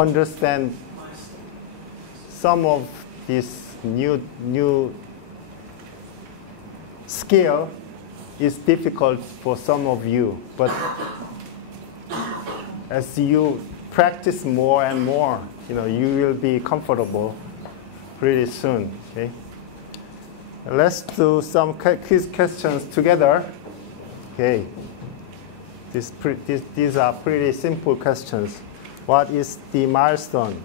understand some of this new skill is difficult for some of you, but as you practice more and more, you will be comfortable pretty soon. Okay. Let's do some quiz questions together. Okay. These are pretty simple questions. What is the milestone?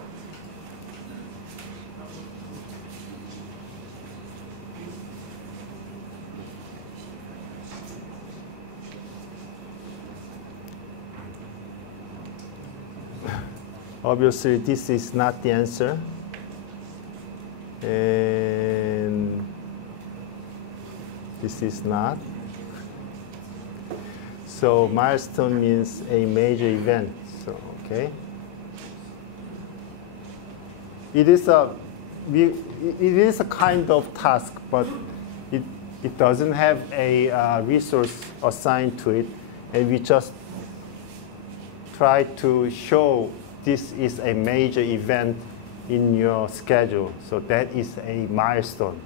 Obviously, this is not the answer. And this is not. So milestone means a major event. So, okay. It is a kind of task, but it doesn't have a resource assigned to it, and we just try to show this is a major event in your schedule. So that is a milestone.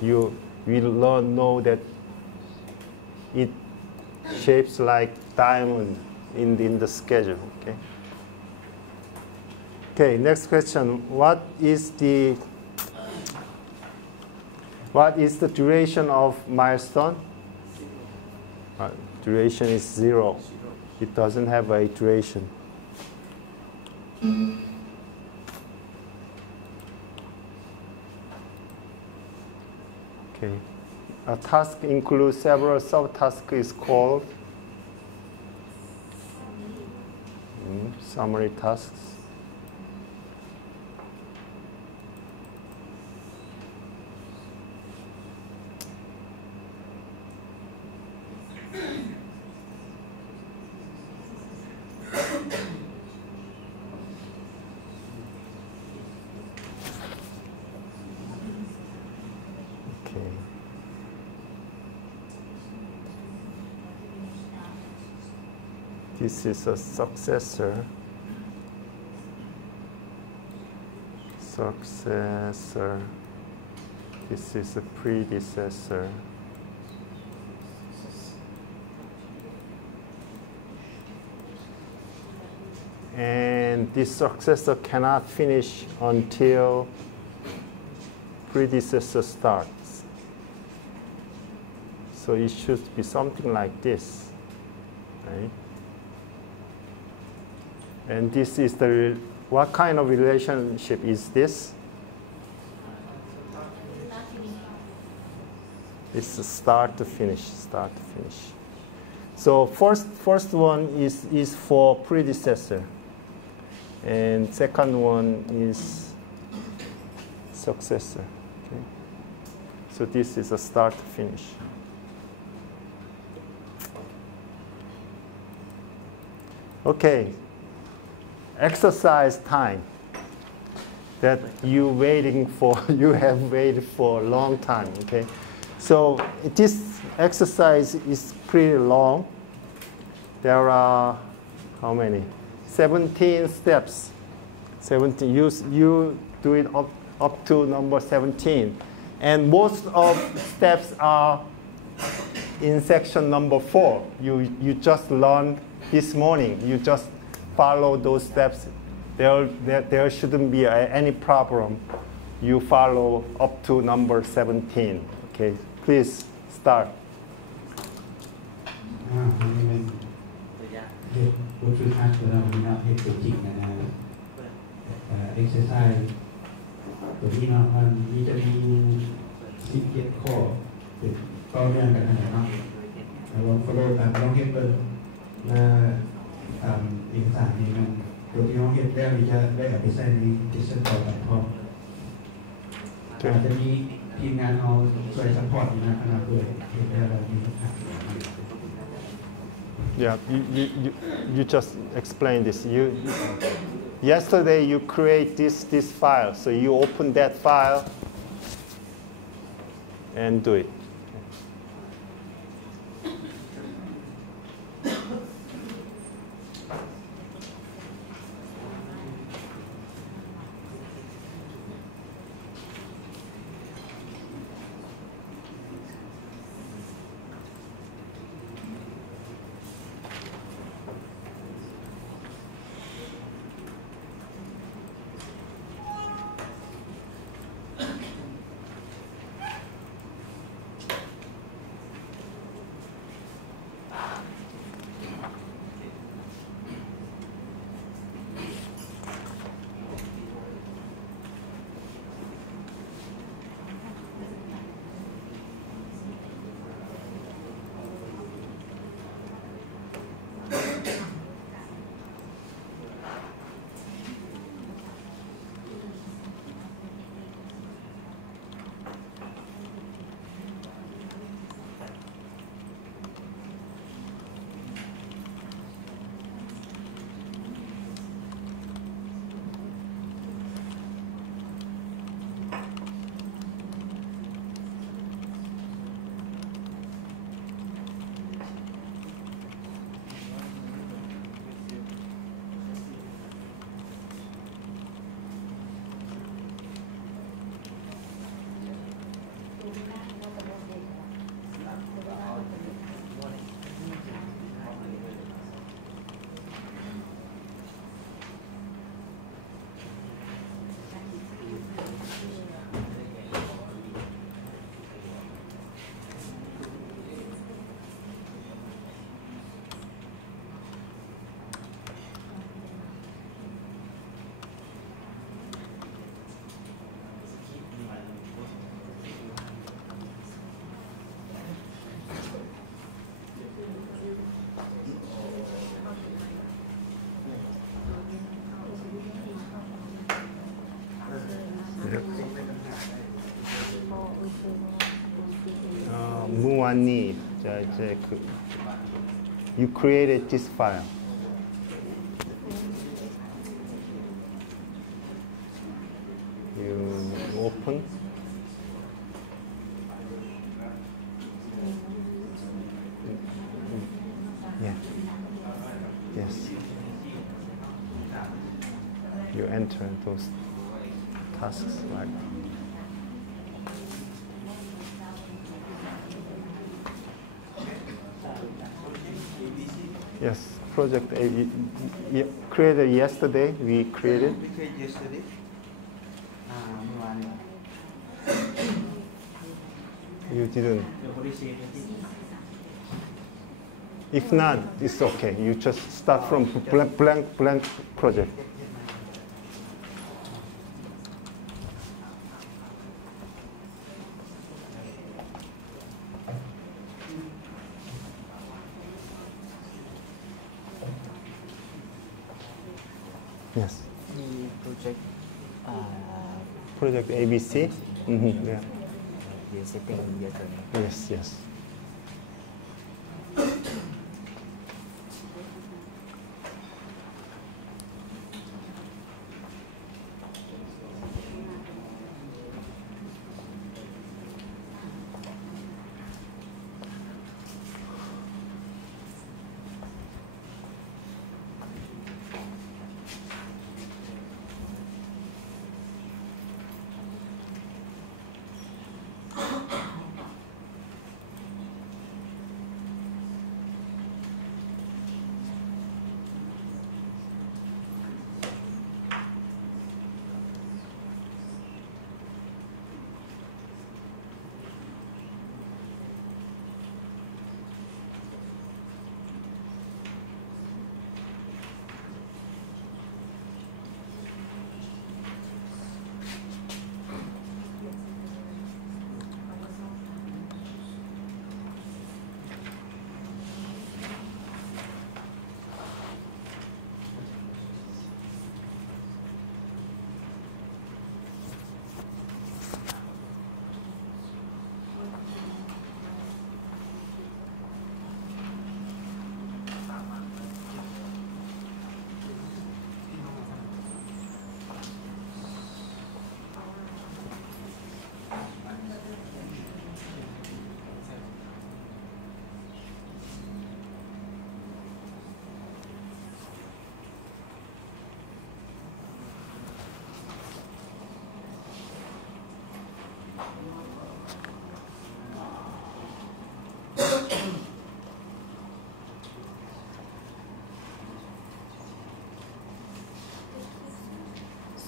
You will know that it shapes like diamond in the schedule. Okay. Okay. Next question. What is the duration of milestone? Duration is 0. It doesn't have a duration. Okay. A task includes several subtasks is called summary tasks. This is a successor. This is a predecessor. And this successor cannot finish until predecessor starts. So it should be something like this, right? And this is what kind of relationship is this? It's a start to finish, start to finish. So first one is for predecessor. And second one is successor. Okay? So this is a start to finish. Okay. Exercise time that you have waited for a long time. Okay, so this exercise is pretty long. There are how many? 17 steps. 17. You do it up to number 17, and most of steps are in section number 4. You just learned this morning. You just follow those steps. There shouldn't be any problem. You follow up to number 17. Okay, please start. บทฝึกหัดของเราพี่น้องเฮ็ดจริงนะexercise ตัวพี่น้องมันจะมี17ข้อเป็นต่อเนื่องกันนะเนาะแล้วลอง follow ตามลองเฮ็ดเบิ่งและตามเอกสารนี้มันตัวที่น้องเฮ็ดแล้วจะได้เอาไปใช้ในที่เส้นต่อไปพร้อมอาจจะมีทีมงานเอาช่วยซัพพอร์ตนะคณะด้วยเฮ็ดได้แล้วมีครับ Yeah, you just explained this. Yesterday you create this file, so you open that file and do it. 무한리. You created this file. You open. Yeah. Yes. You enter those tasks, right? Yes, project A. Created yesterday. We created. We created yesterday. You didn't. If not, it's okay. You just start from blank project. Yes. The project. Project ABC. Yeah. The setting yesterday. Yes. Yes.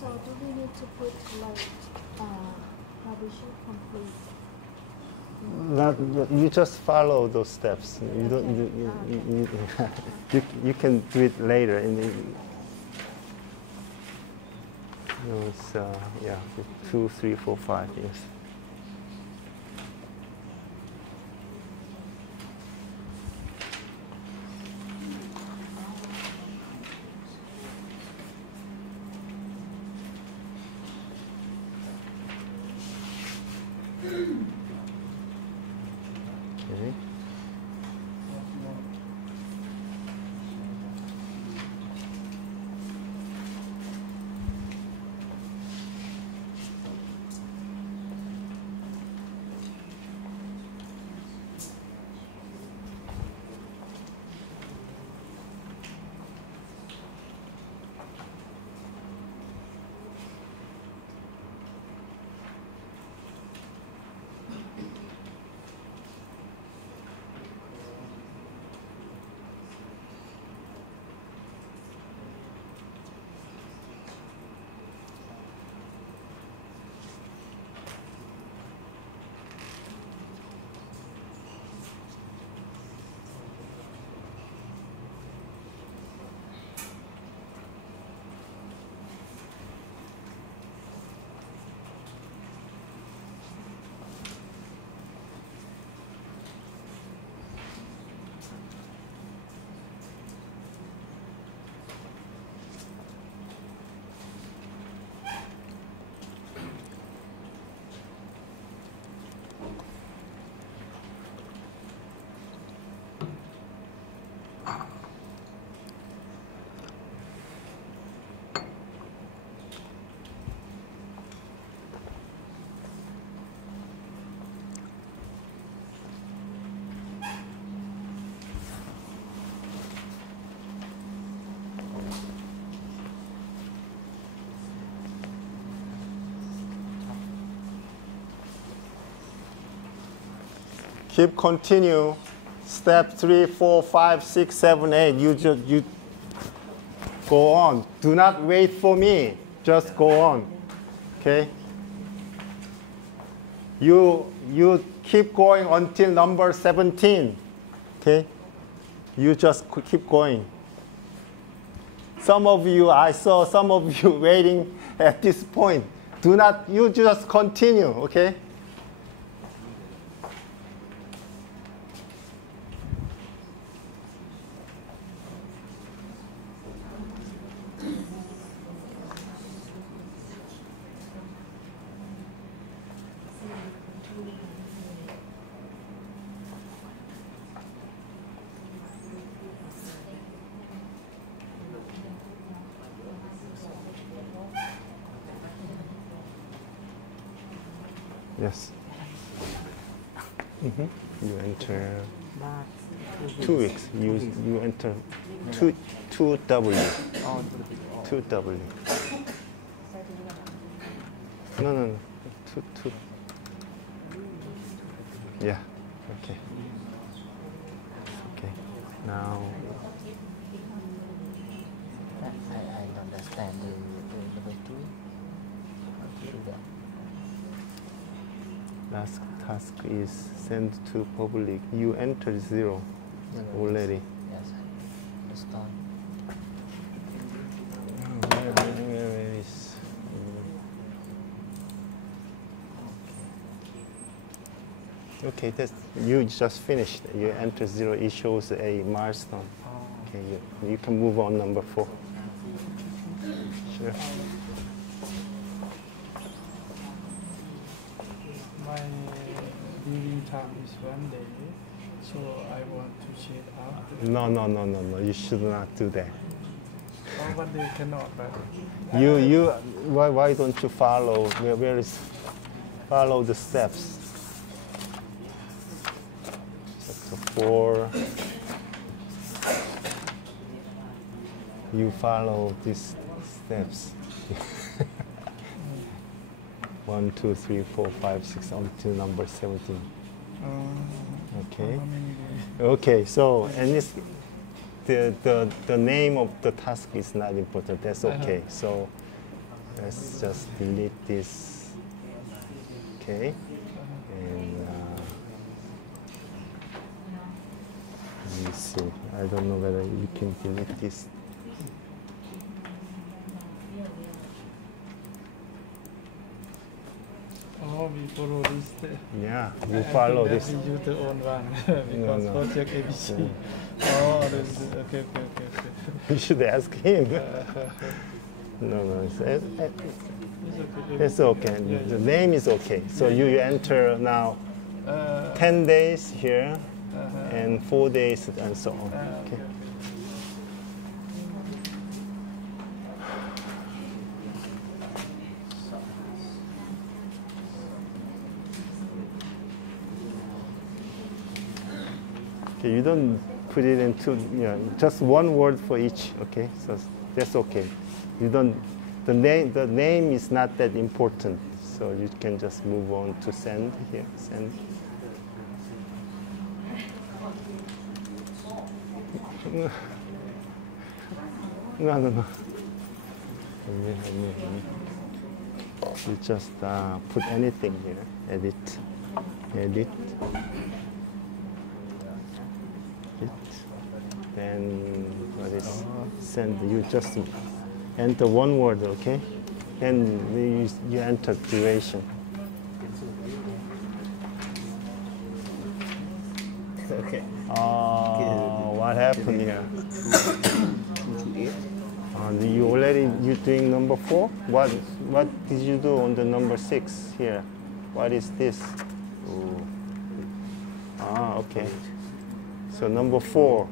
So do we need to put like publisher complete? You just follow those steps. You don't. You can do it later. It's yeah, 2, 3, 4, 5 years. Okay. keep continue. Step 3, 4, 5, 6, 7, 8. You go on. Do not wait for me. Just go on. Okay? You keep going until number 17. Okay? You just keep going. Some of you, I saw some of you waiting at this point. Do not, you just continue, okay? Yes. You enter 2 weeks. You enter 2W. 2W. No. 2. Yeah. Okay. Okay. Now. I don't understand the number 2. How to do that? Last task is send to public. You entered 0 already. Yes, understand. Where is? Okay, that's you just finished. You enter 0. It shows a milestone. Okay, you can move on number 4. Sure. My leaving time is 1 day, so I want to check out. No. You should not do that. Oh, 1 day cannot, but Why don't you follow? Where is follow the steps? Chapter 4. You follow these steps. 1, 2, 3, 4, 5, 6 until number 17. Okay. how many days? Okay. So and it's the name of the task is not important. That's okay. So let's just delete this. Okay. And let me see. I don't know whether you can delete this. Oh, we follow this. Yeah, you follow I think this. that we use the own one because No. project ABC. Oh, okay. You should ask him. No, it's okay. Yeah. The name is okay. So you enter now 10 days here and 4 days and so on. Okay. Okay, you don't put it into, just one word for each, okay? So that's okay. You don't, the name is not that important, so you can just move on to send here, send. No. You just put anything here, edit. Then what is send? You just enter one word, okay? And you enter duration. Okay. What happened here? 2 to 8. You doing number 4? What did you do on the number 6 here? What is this? Okay. So number 4.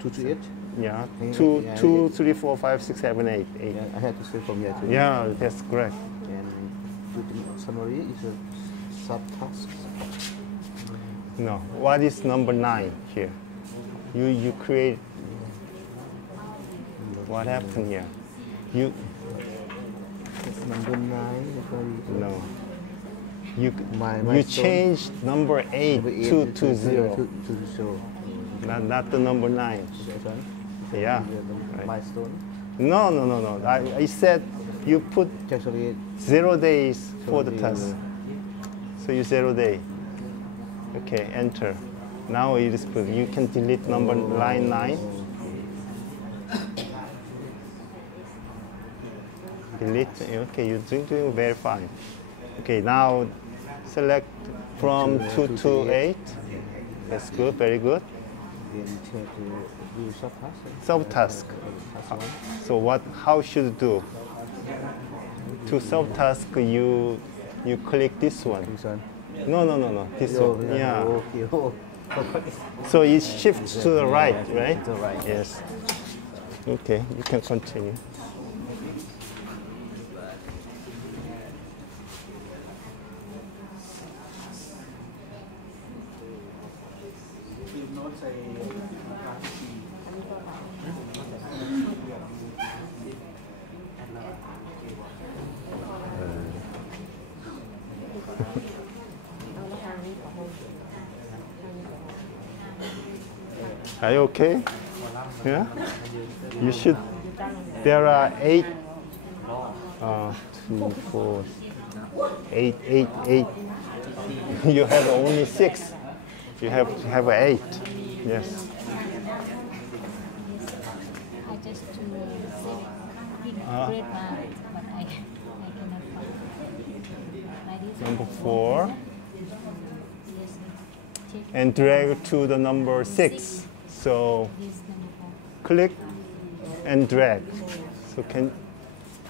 2 to 8. Yeah. Yeah, 2, yeah, 2, 3, 4, 5, 6, 7, 8. Yeah, I had to say from here to Yeah, that's correct. And to the summary is a subtask. No. What is number 9 here? You create. What happened here? That's number 9. No. You My you stone. changed number 8 to 0, to 0. not the number 9. This one. Yeah. The Right. milestone. No. I said you put Actually, 0 days for the 0 task. days. So you 0 day. Okay, enter. Now it is put. You can delete number line 9. Delete. Okay, you're doing very fine. Okay, now select from 2 to 8. That's good, very good. Then change to use Subtask. subtask. Task one. So how should you do? To subtask, you click this one. This one. No, this one. Yeah. Okay. Oh. So it shifts to the right, right? To the right. Yes. Okay, you can continue. Are you okay? Yeah? You should. There are 8, 2, 4, 8. You have only 6. You have to have 8. Yes. I just to save great one, but I cannot find. Like this. Number 4. Yes. Check And drag to the number 6. So this number 4. click and drag. So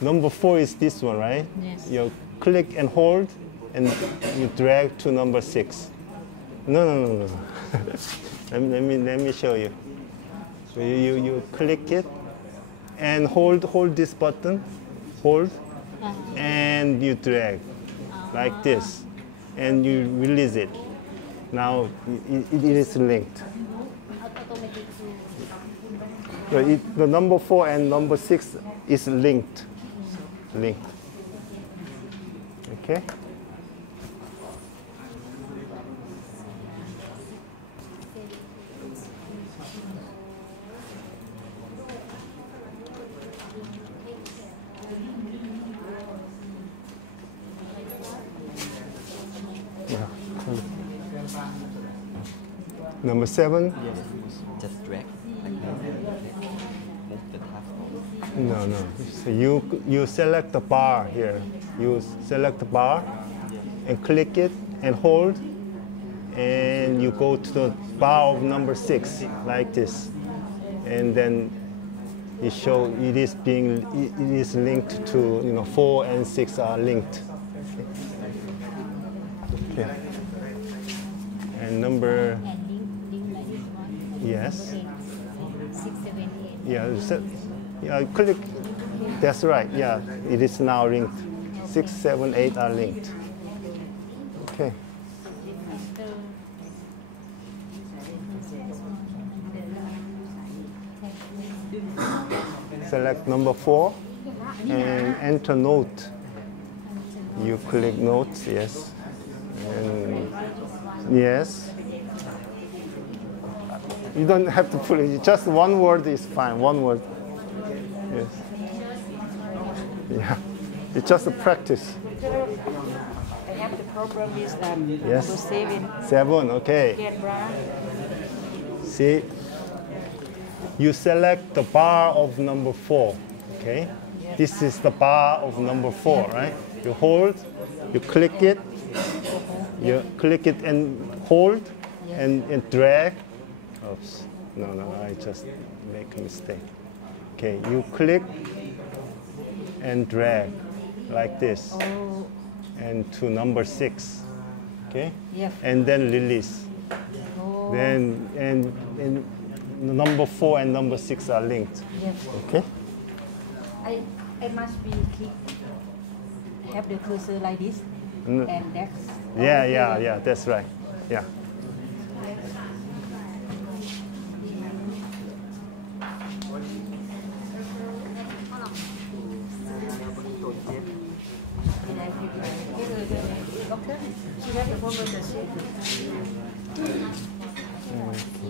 number 4 is this one, right? Yes. You click and hold, and you drag to number 6. No. let me show you. So you click it and hold this button, hold, and you drag like this, and you release it. Now it is linked. Automatic to So the number 4 and number 6 is linked. Okay. Yeah. Number 7. Just drag like that. Move the task. No. So you select the bar here. You select the bar and click it and hold, and you go to the bar of number 6 like this, and then it show it is linked to 4 and 6 are linked. Okay. And number and link like this one. yes. Okay. 6, 7, 8. Yeah, click. That's right. Yeah, it is now linked. 6, 7, 8 are linked. Okay. After Select number 4 and enter note. You click notes. Yes. And yes. You don't have to put it. Just one word is fine. One word. Yes. Yeah. It's just a practice. I have the problem is Yes. number 7 7. Okay. get brown. See, you select the bar of number 4, okay? This is the bar of number 4, right? You hold, you click it and hold, and drag. Oops, no, I just make a mistake. Okay, you click and drag like this, Oh, and to number 6, okay? yes. And then release. Oh, Then and number 4 and number 6 are linked. yes. Okay. I must be click. Have the cursor like this, N- and that's. Yeah. That's right. Yeah. Doctor.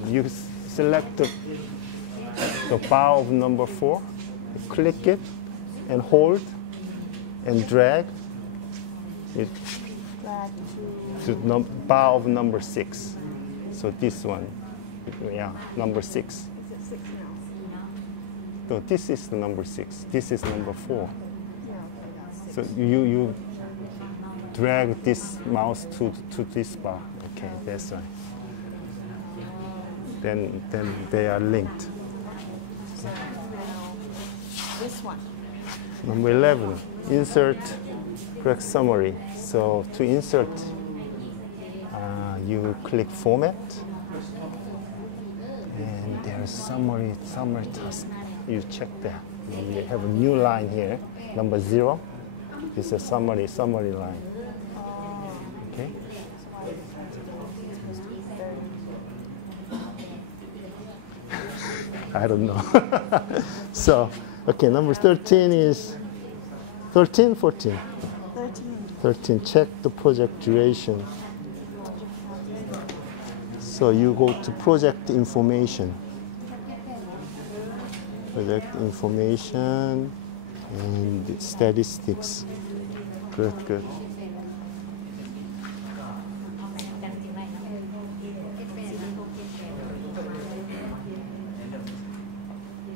You select the bar of number 4, click it, and hold, and drag it to bar of number 6. So this one, yeah, number 6. Is it 6 now? No, this is the number 6. This is number 4. Yeah, okay, that's 6. So you drag this mouse to this bar. Okay, that's right. Then they are linked. So now, this one. Number 11, insert correct summary. So to insert, you click format, and there's summary task. You check that. You have a new line here, number 0. This is a summary line. Okay. I don't know. So, okay, number 13 is 13, 14. 13. Check the project duration. So you go to project information. Project information and statistics. Good.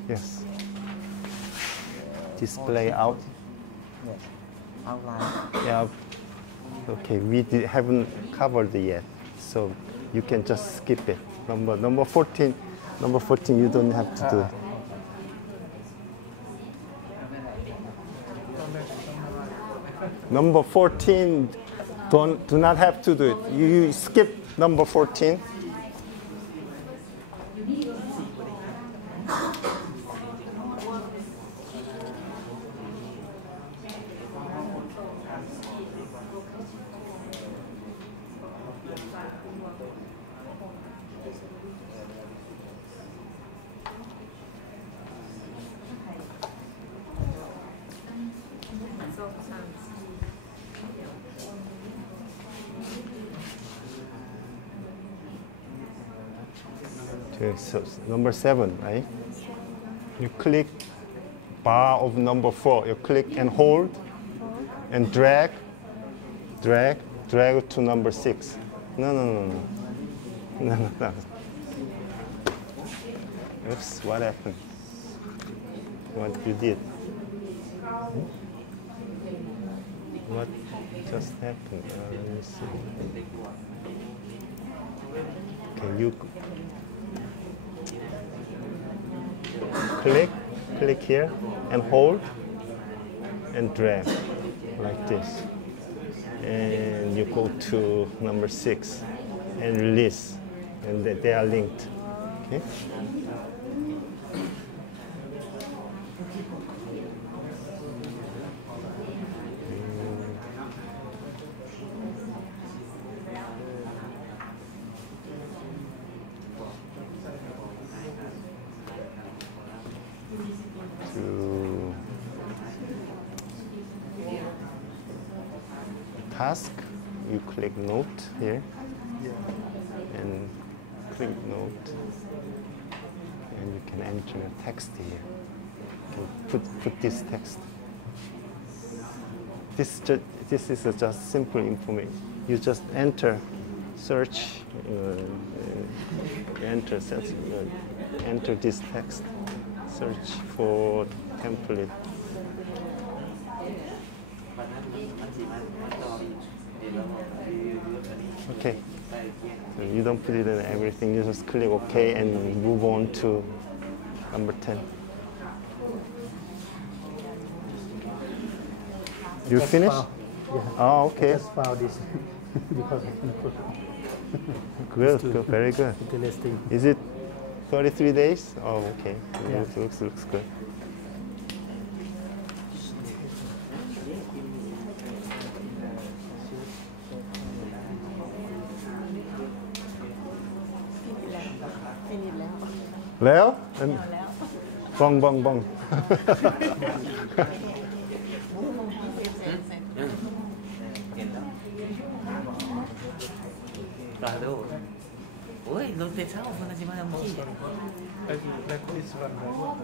Yes. Display out. Yes. Outline. Yeah. Okay, we haven't covered it yet, so you can just skip it. Number 14. Number 14, you don't have to do it. Number 14, do not have to do it. You skip number 14. Okay, so number 7, right? You click bar of number 4. You click and hold and drag it to number 6. No. Oops, what happened? What you did? What just happened? Let me see. Okay, you click here and hold and drag like this, and you go to number 6 and release, and they are linked. Okay. Task, you click note here and click note, and you can enter a text here. You can put this text. This is just simple information. You just enter, search, enter this text. Search for template. Okay, so you don't put it in everything, you just click OK and move on to number 10. You finished? Yeah. Oh, okay. I just found this because I can put Good, very good. interesting. Is it 33 days? Oh, okay. Yeah. Looks good. Leo? Bong, bong, bong. đâu. Ôi, lúc tới sau phần là gì mà một. Like this one, right?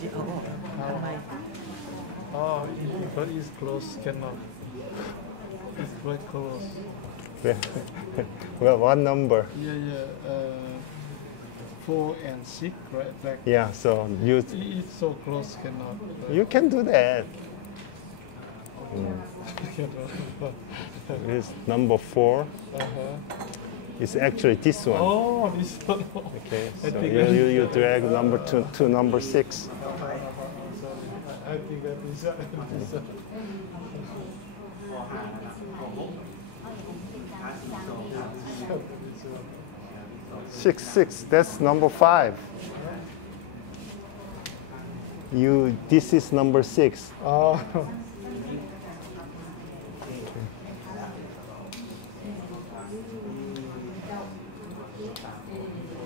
Chị không có. Oh, but it's close, cannot. It's quite close. Well, what number? Yeah. 4 and 6, right? Like Yeah, so it's so close, cannot. you can do that. Cannot. It's number 4. It's actually this one. Oh, this one. Okay, I so think you drag number 2 to number 6. I think that is 6. That's number 5. This is number 6. Oh.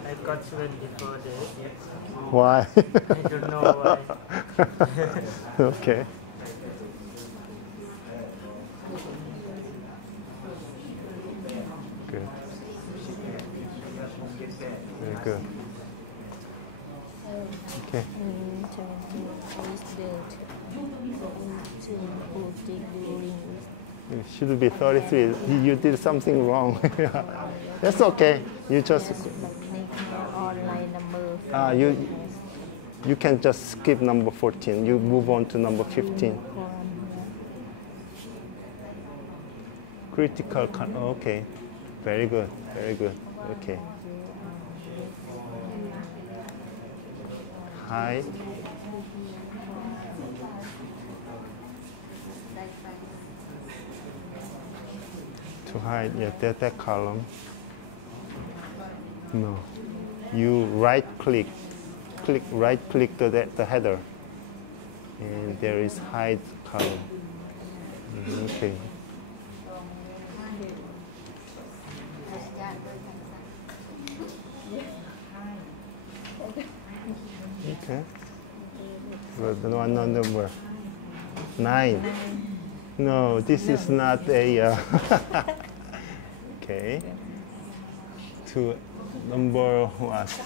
I got ready for this. Why? I don't know why. Okay. Good. Very good. Okay. It should be 33. You did something wrong. That's okay. You just Online number. you can just skip number 14. You move on to number 15. Critical. Okay. Very good. Very good. Okay. High. To hide, yeah, that column. No. You right click the header. And there is hide column. Okay. Okay. But no number. 9. No, this is not a. Okay. To number what?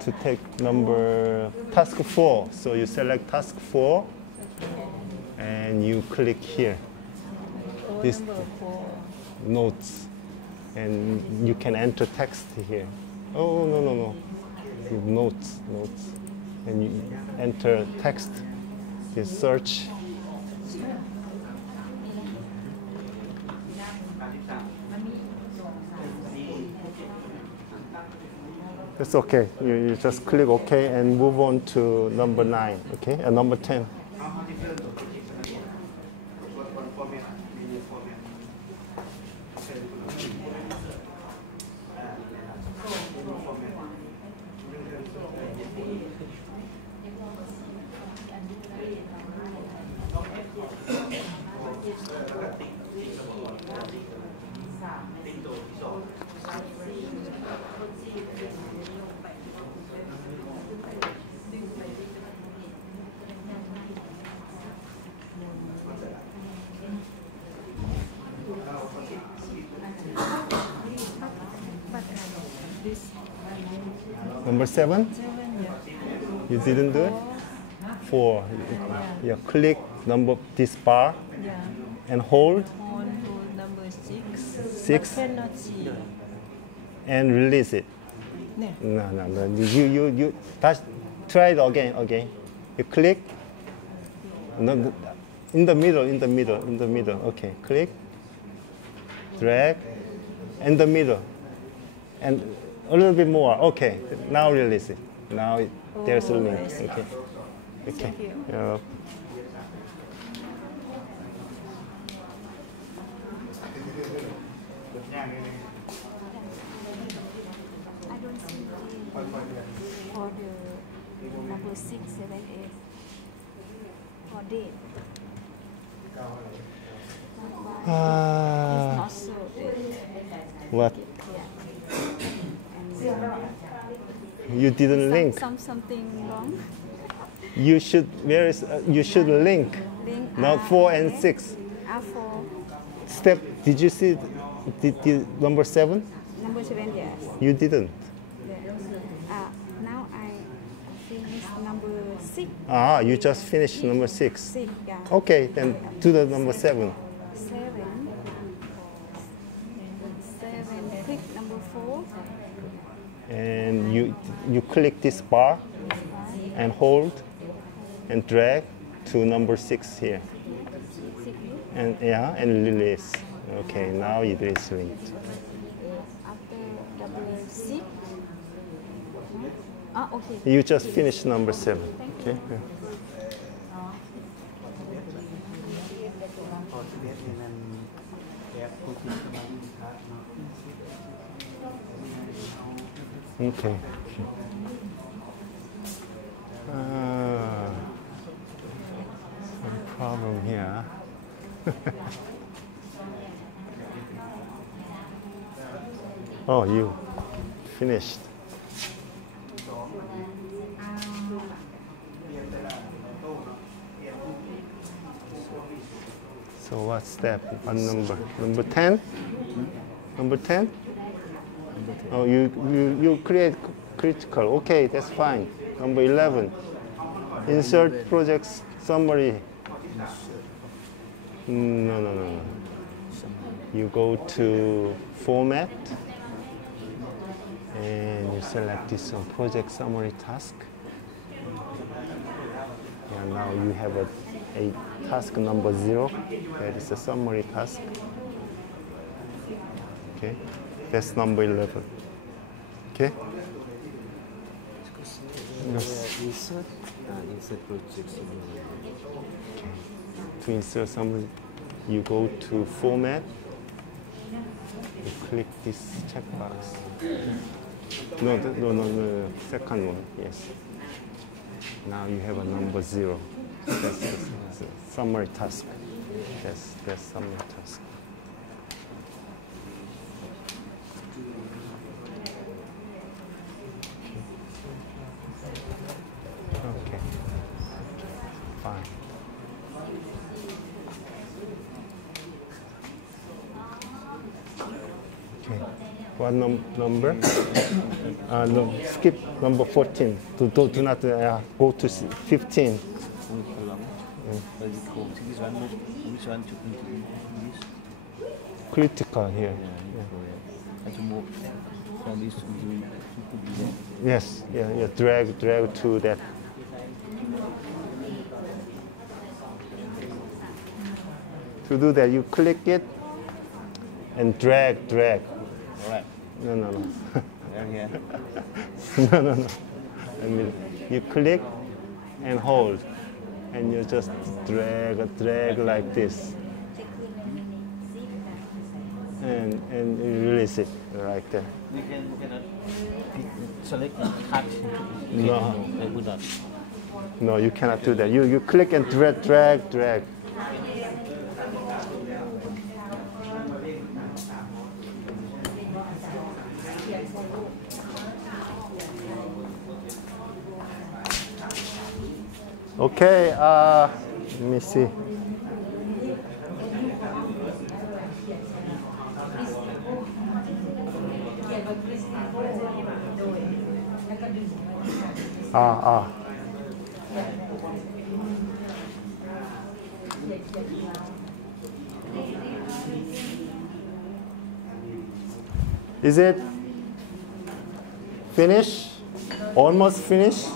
To take number task 4. So you select task 4, and you click here. This notes, and you can enter text here. Oh no. Notes, and you enter text. You search. It's okay. You just click OK and move on to number 9. Okay, and number 10. Number 7? You didn't do it? 4. You click this bar and hold. Number 6. 6. Cannot see. And release it. No. You try it again. You click. No, in the middle. Okay, click. Drag. In the middle. And a little bit more. Okay, now release it. Now there's a link. Okay. Thank you. Yeah. I don't see for the number 6, 7, 8 for date. It's not so. What? You didn't link. Something wrong. You should link. Link Not 4 and 6. for Step. Did you see did number 7? Number 7, yes. You didn't. Now I finish number 6. Ah, you just finished number 6. 6, yeah. Okay, then do the number 7. 7. Click number 4. And you click this bar and hold and drag to number 6 here. And and release. Okay, now it is linked. After number 6. Okay. You just finished number 7. Okay. Okay. Some problem here. Oh, you finished. So what step? What number? Number 10? Number 10? Oh, you create critical. Okay, that's fine. Number 11. Insert project summary. No. You go to format and you select this project summary task. And now you have a task number 0. That is a summary task. Okay, that's number 11. Okay. Yes. Insert project summary. Okay. To insert summary, you go to format. You click this checkbox. No. Second one. Yes. Now you have a number 0. That's the summary task. That's summary task. Okay. Fine. Okay. What number? No, skip number 14. Do not go to 15. Which one to use? Critical here. And to move from this to there. Yes, drag to that. To do that, you click it and drag. All right. No. Here. No. I mean, you click and hold, and you just drag like this, and you release it like that. You cannot select cut. No. I would not. No, you cannot do that. You click and drag. Okay, let me see. Is it finished? Almost finished?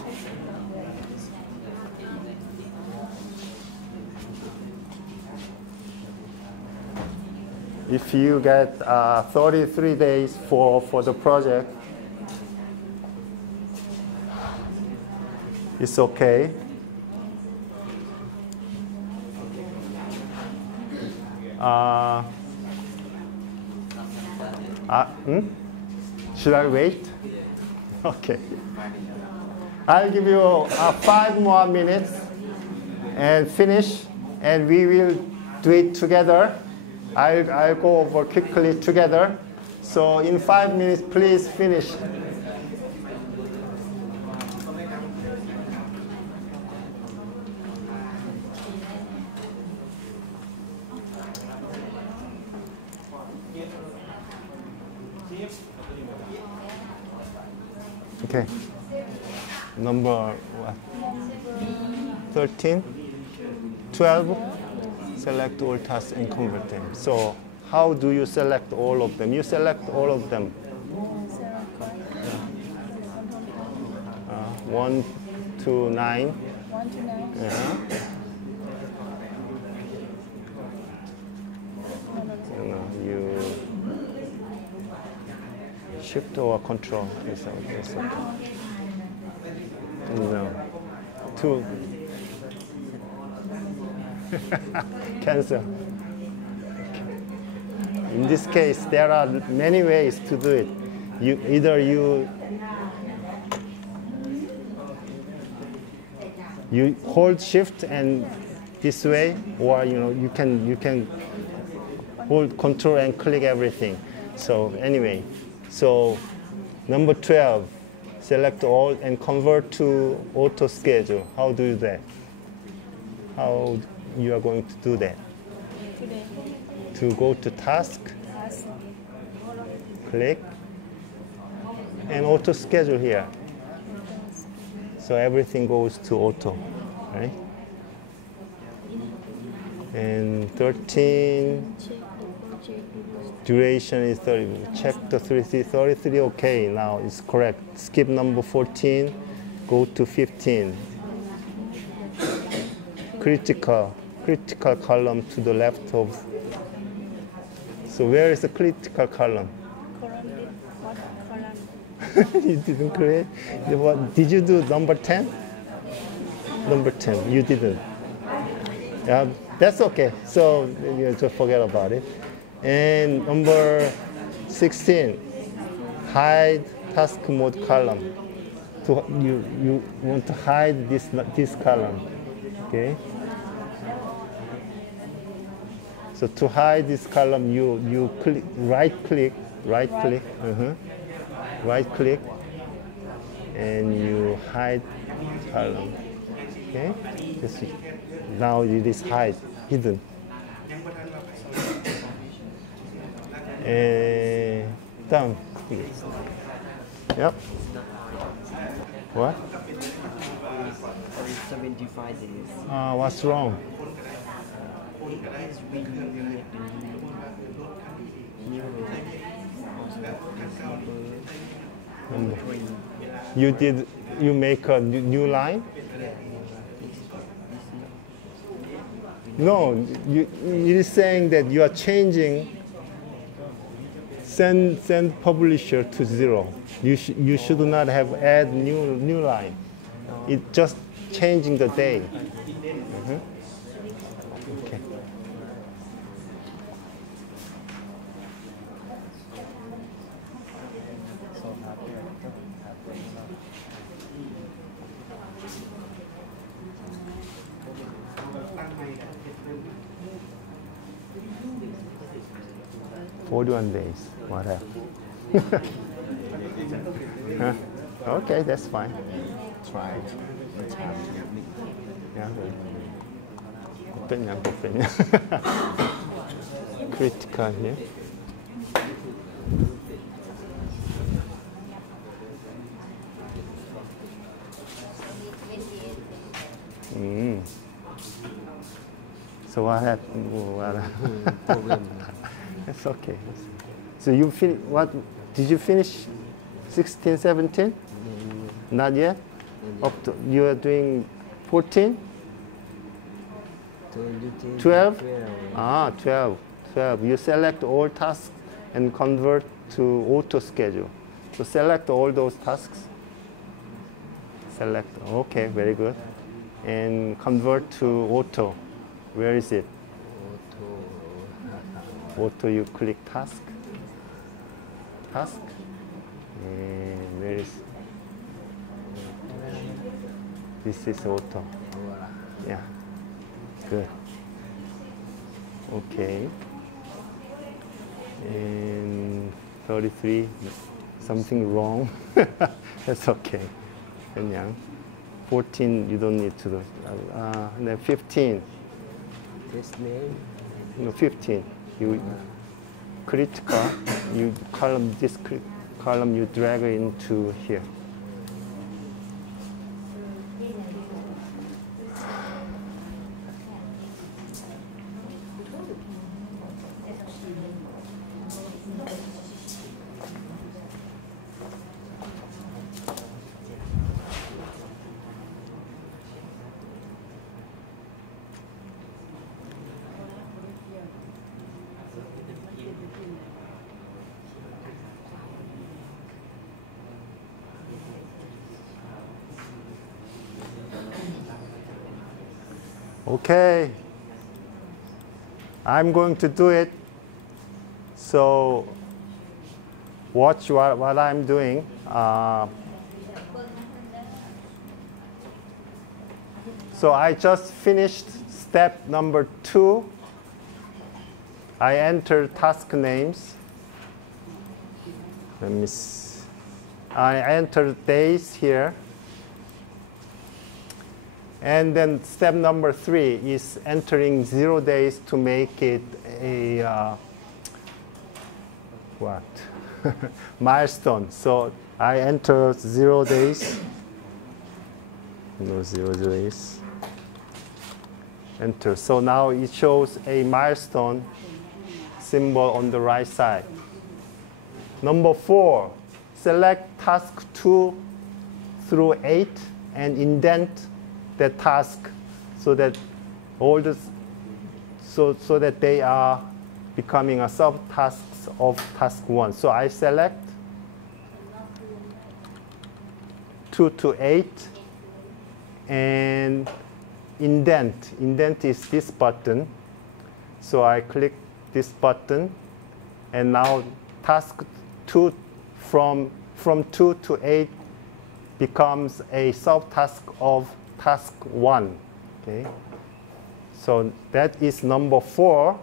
If you get 33 days for the project, it's okay. Should I wait? Okay. I'll give you 5 more minutes and finish, and we will do it together. I'll go over quickly together. So in 5 minutes, please finish. Okay. Number what? 13, 12. Select all tasks and convert them. So how do you select all of them? You select all of them. 1 to 9. 1 to 9. Yeah. No, you shift or control. It's okay. No. 2. Cancel. In this case, there are many ways to do it. Either you hold shift and this way, or you can hold control and click everything. So anyway, so number 12, select all and convert to auto schedule. How do you do that? How you are going to do that? Today. To go to task, click, and auto schedule here. So everything goes to auto, right? And 13, duration is 30. Check the 33, okay, now it's correct. Skip number 14, go to 15. Critical column to the left of. So where is the critical column? What column? You didn't create? What, did you do number 10? Number 10, you didn't. Yeah, that's okay. So you just forget about it. And number 16, hide task mode column. You want to hide this column, okay? So to hide this column, you click, right click, and you hide column. Okay? Now it is hidden. Down. Yep. What? 75 days. What's wrong? Because we made number 3. You make a new line? No, it is saying that you are changing send publisher to 0. You should not have add new line. It's just changing the day. Okay. "41 days. What happened?" Huh? Okay, that's fine. Try. Yeah. Critical here. So what happened? Problem. It's okay. So what? Did you finish 16, 17? Not yet? Up to, you are doing 14? 12? 12. You select all tasks and convert to auto schedule. So select all those tasks. Select, okay, very good. And convert to auto. Where is it? Auto, you click task. And where is? This is auto. Yeah. Good. Okay. And 33, something wrong. That's okay. 그냥 14, you don't need to do. And then 15. This name. No, 15. critical, this column you drag into here. Okay, I'm going to do it. So watch what I'm doing. So I just finished step number 2. I enter task names. Let me see. I enter days here. And then step number 3 is entering 0 days to make it a milestone. So I enter 0 days. No, 0 days. Enter. So now it shows a milestone symbol on the right side. Number 4, select task 2 through 8 and indent the task so that so that they are becoming a subtasks of task 1. So I select 2 to 8 and indent. Indent is this button. So I click this button, and now task 2 from 2 to 8 becomes a subtask of task 1. Okay, so that is number 4.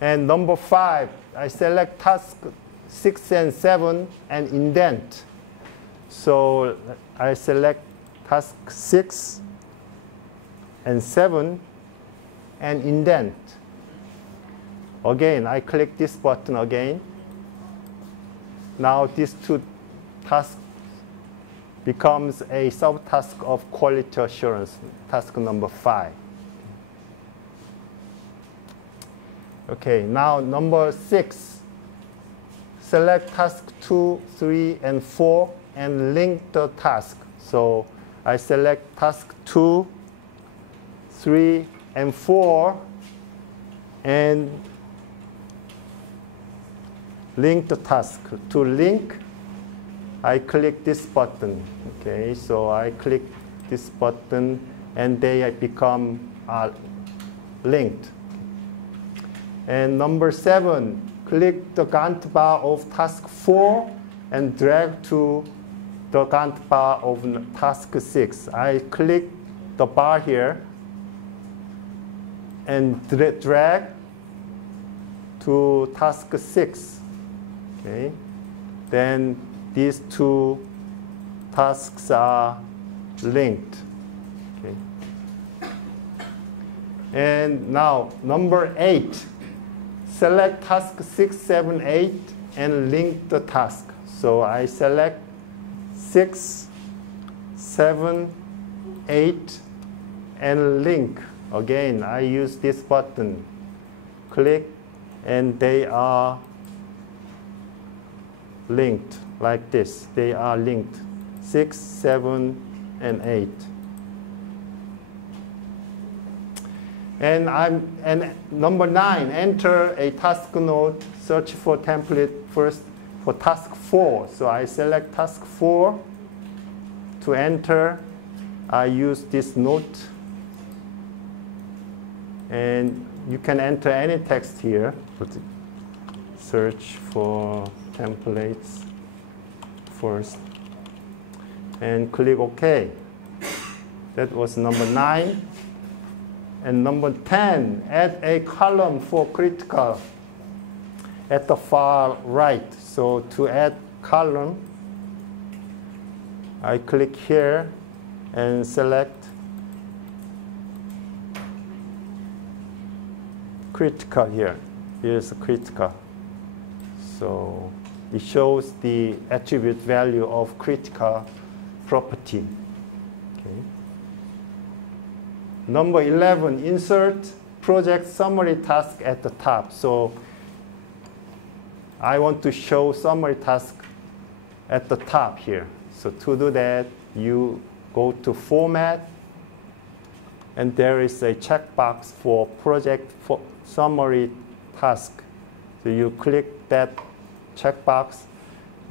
And number 5, I select task 6 and 7 and indent. So I select task 6 and 7 and indent. Again, I click this button again. Now these 2 tasks becomes a subtask of quality assurance, task number 5. Okay, now number 6, select task 2, 3, and 4 and link the task. So I select task 2, 3, and 4 and link the task. To link, I click this button. Okay, so I click this button and they become linked. And number 7, click the Gantt bar of task 4 and drag to the Gantt bar of task 6. I click the bar here and drag to task 6. Okay, then these 2 tasks are linked. Okay. And now number 8, select task 6, 7, 8 and link the task. So I select 6, 7, 8 and link. Again, I use this button. Click and they are linked like this. They are linked, 6, 7, and 8. And number 9, enter a task node, search for template first for task 4. So I select task 4 to enter. I use this note, and you can enter any text here. Search for templates first and click OK. That was number 9. And number 10, add a column for critical at the far right. So to add column, I click here and select critical here. Here's critical. So it shows the attribute value of critical property. Okay. Number 11, insert project summary task at the top. So I want to show summary task at the top here. So to do that, you go to Format, and there is a checkbox for project summary task. So you click that checkbox.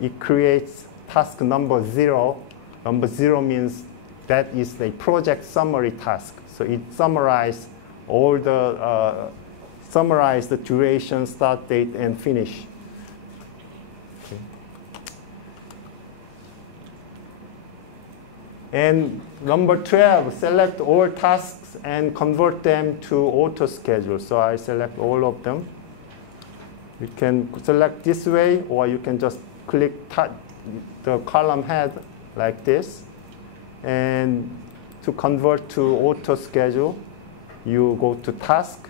It creates task number 0. Number 0 means that is a project summary task. So it summarizes all the summarize the duration, start date, and finish. Okay. And number 12, select all tasks and convert them to auto schedule. So I select all of them. You can select this way, or you can just click the column head like this. And to convert to auto schedule, you go to task,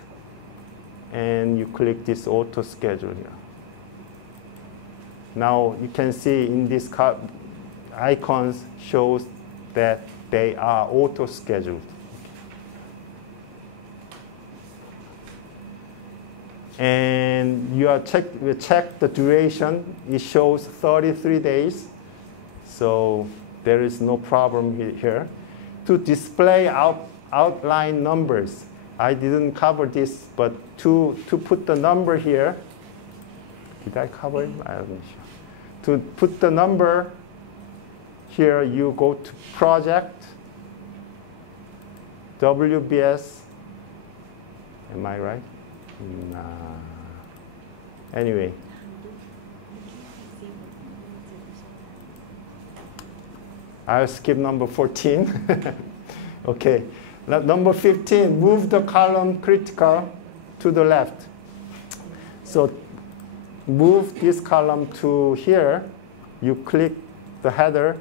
and you click this auto schedule here. Now you can see in these icons shows that they are auto scheduled. And you check the duration. It shows 33 days. So there is no problem here. To display outline numbers, I didn't cover this, but to put the number here, did I cover it? I'm not sure. To put the number here, you go to Project, WBS. Am I right? Nah. Anyway. I'll skip number 14. Okay. Now, number 15, move the column critical to the left. So move this column to here. You click the header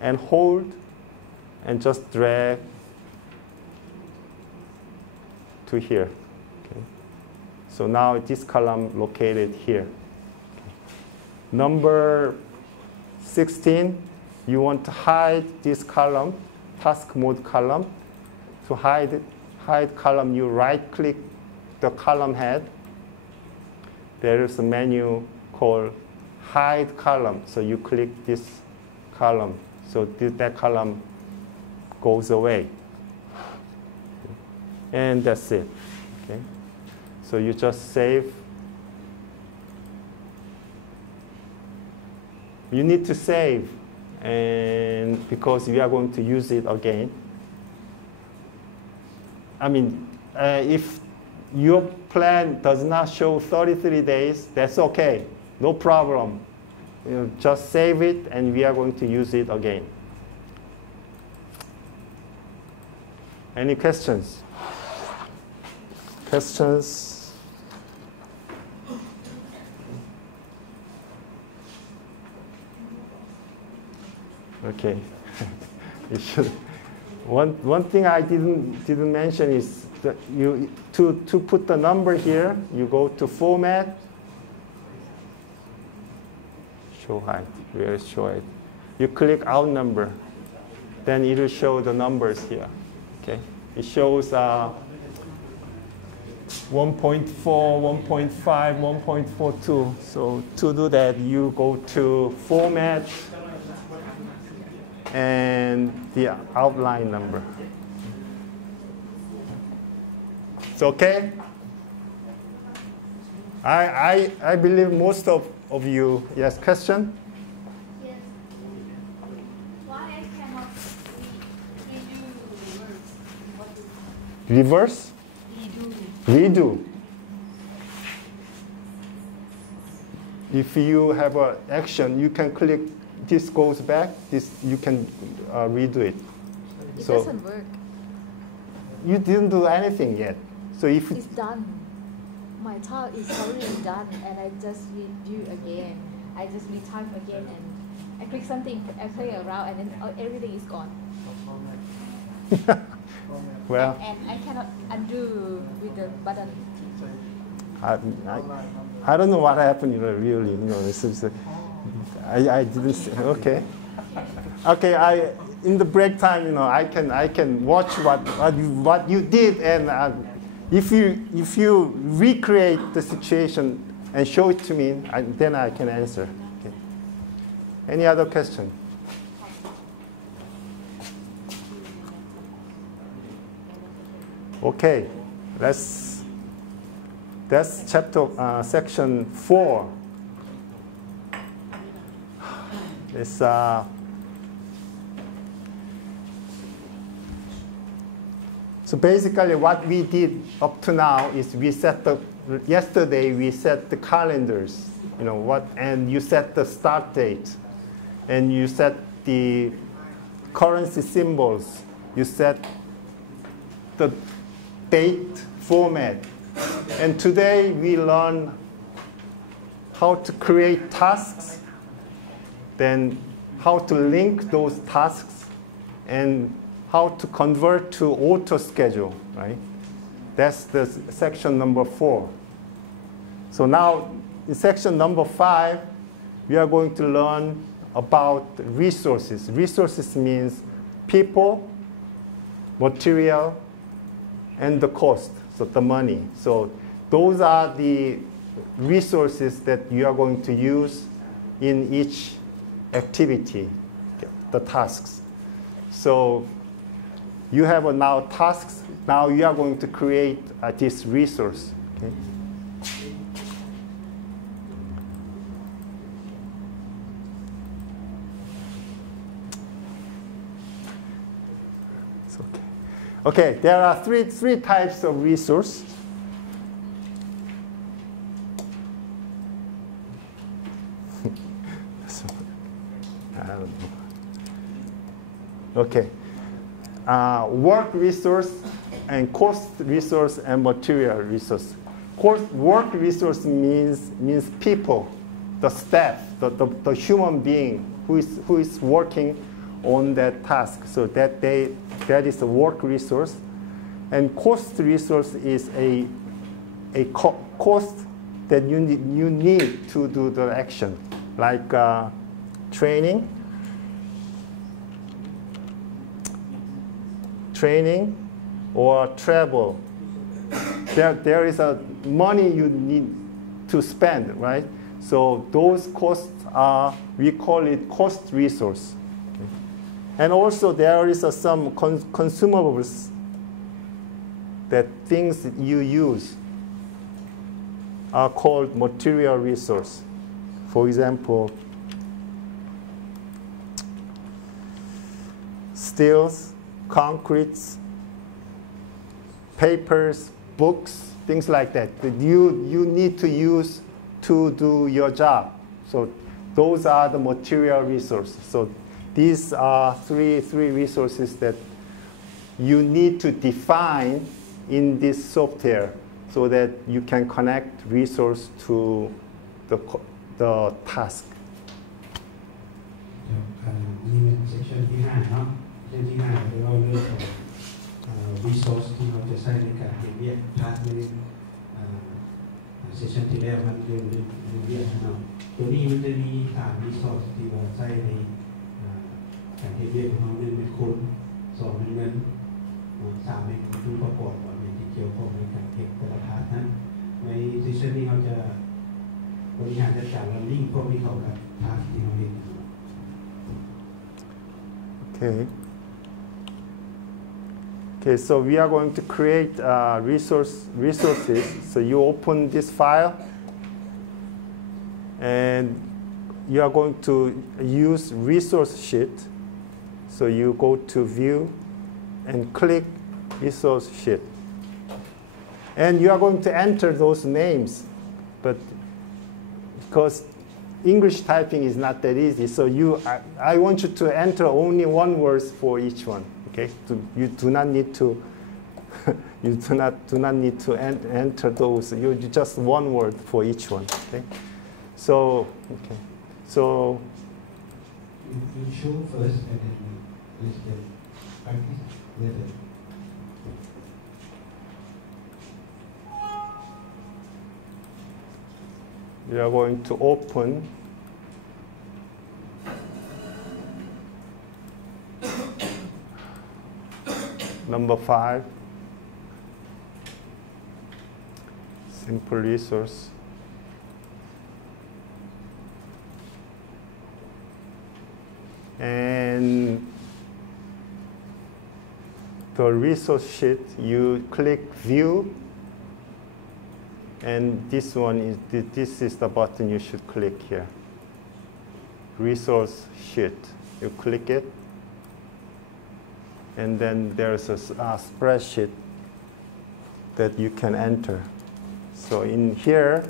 and hold and just drag to here. Okay. So now this column located here. Okay. Number 16, you want to hide this column, task mode column. To hide column, you right-click the column head. There is a menu called Hide Column. So you click this column. So that column goes away. And that's it. Okay. So you just save. You need to save, and because we are going to use it again. I mean, if your plan does not show 33 days, that's okay. No problem. Just save it, and we are going to use it again. Any questions? Questions? Okay. You should. One thing I didn't mention is that to put the number here, you go to Format, Show Height. Where is Show Height? You click Out Number, then it will show the numbers here. Okay, it shows 1.4, 1.5, 1.42. So to do that, you go to Format and the outline number. It's okay? I believe most of you, yes, question? Yes. Why I cannot redo Reverse? Redo. If you have an action, you can click, this goes back, this you can redo it. It doesn't work. You didn't do anything yet. So if It's done. My task is already done, and I just redo again. I just retype again, and I click something, I play around, and then everything is gone. well, And I cannot undo with the button. I don't know what happened, really. I didn't say, okay. Okay, in the break time, I can watch what you did, and if you recreate the situation and show it to me, then I can answer. Okay. Any other question? Okay, that's chapter section 4. It's so basically what we did up to now is yesterday we set the calendars, and you set the start date, and you set the currency symbols, you set the date format. And today we learn how to create tasks, then how to link those tasks, and how to convert to auto schedule, right? That's the section number 4. So now in section number 5, we are going to learn about resources. Resources means people, material, and the cost, so the money. So those are the resources that you are going to use in each activity, the tasks. So you have now tasks. Now you are going to create this resource. Okay? It's okay. Okay, there are three types of resource. I don't know. Okay. Work resource and cost resource and material resource. Work resource means people, the staff, the human being who is working on that task. So that is a work resource. And cost resource is a cost that you need to do the action, like training or travel. There is a money you need to spend, right? So those costs we call it cost resource. Okay. And also there is some consumables, that things you use are called material resource. For example, steels, concretes, papers, books, things like that you need to use to do your job. So those are the material resources. So these are three resources that you need to define in this software so that you can connect resource to the task. นี่เป็นเซสชันที่5เนาะเซสชันที่5เราเรื่องของresource ที่เราจะใช้ในการเรียกพาร์ทในเซสชันที่แล้วมันเรียกเนาะตัวนี้มันจะมี3 resource ที่เราใช้ในการเรียกของเรา1เป็นคน2เป็นเงิน3เป็นผู้ประกอบว่าเป็นที่เกี่ยวข้องในการเก็บแต่ละพาร์ทนั้นในเซสชันนี้เราจะบริหารจัดการและลิงก์พวกนี้เข้ากับพาร์ทที่เราเรียน Okay, so we are going to create resources. So you open this file, and you are going to use resource sheet. So you go to view and click resource sheet. And you are going to enter those names, but because English typing is not that easy, so I want you to enter only one word for each one. Okay, you do not need to you do not need to enter those. You just one word for each one. Okay, so so you show first and then let's get practice later. we are going to open number 5, simple resource. And the resource sheet, you click view, and this one is this is the button you should click here. Resource sheet. You click it, and then there's a spreadsheet that you can enter. So in here,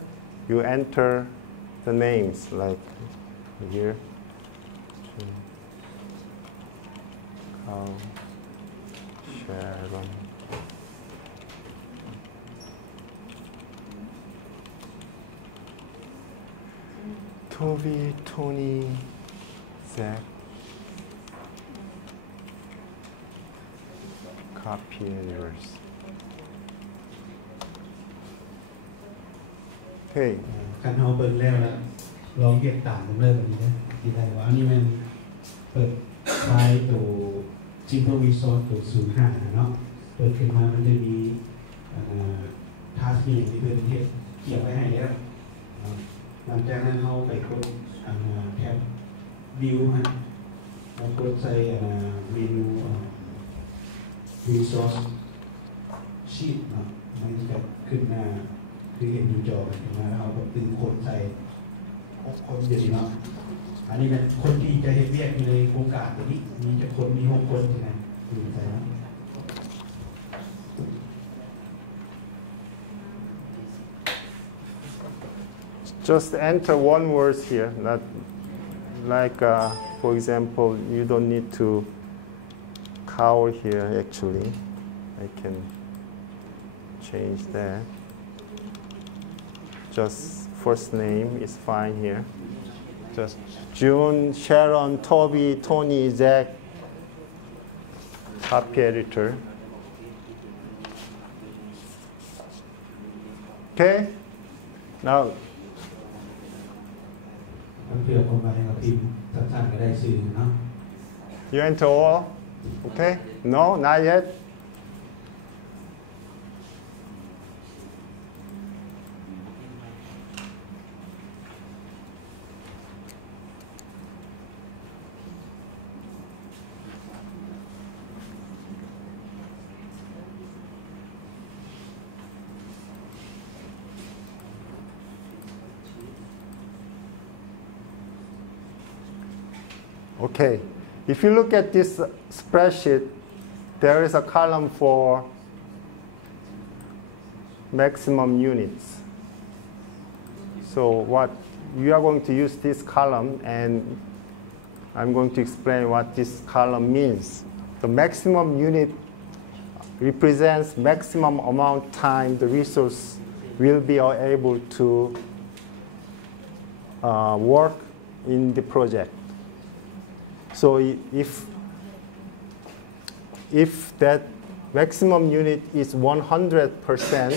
you enter the names like here. Sharon. Toby, Tony, Zach. Copy errors. Okay. คันเฮาเบิ่งแล้วละลองเก็บตามกันเลยแบบนี้นะที่ได้ว่าอันนี้มันเปิดไฟล์ตัว Simple Resource ตัว05เนาะเปิดขึ้นมามันจะมีทัสก์ที่เพิ่นเฮ็ดเกี่ยวไว้ให้แล้วหลังจากนั้นเฮาไปกดแท็บ View ฮะแล้วกดใส่เมนู Resource Sheet เนาะมันจะขึ้นมาคือเห็นอยู่จอกันมาแล้วเอาแบบดึงคนใส่6 คนอยู่นี่เนาะอันนี้เป็นคนที่จะเฮ็ดเวียกอยู่ในโครงการตัวนี้มีจะคนมี6 คนใช่ไหมดูใส่เนาะ Just enter one word here, not like, for example, you don't need to cover here actually. I can change that. Just first name is fine here. Just June, Sharon, Toby, Tony, Zach, copy editor. Okay? Now, เพื่อความหมายของพิมพ์สั้นๆก็ได้ชื่อเนาะ you enter all? Okay? No, not yet. Okay, if you look at this spreadsheet, there is a column for maximum units. So what you are going to use this column, and I'm going to explain what this column means. The maximum unit represents maximum amount of time the resource will be able to work in the project. So if that maximum unit is 100%,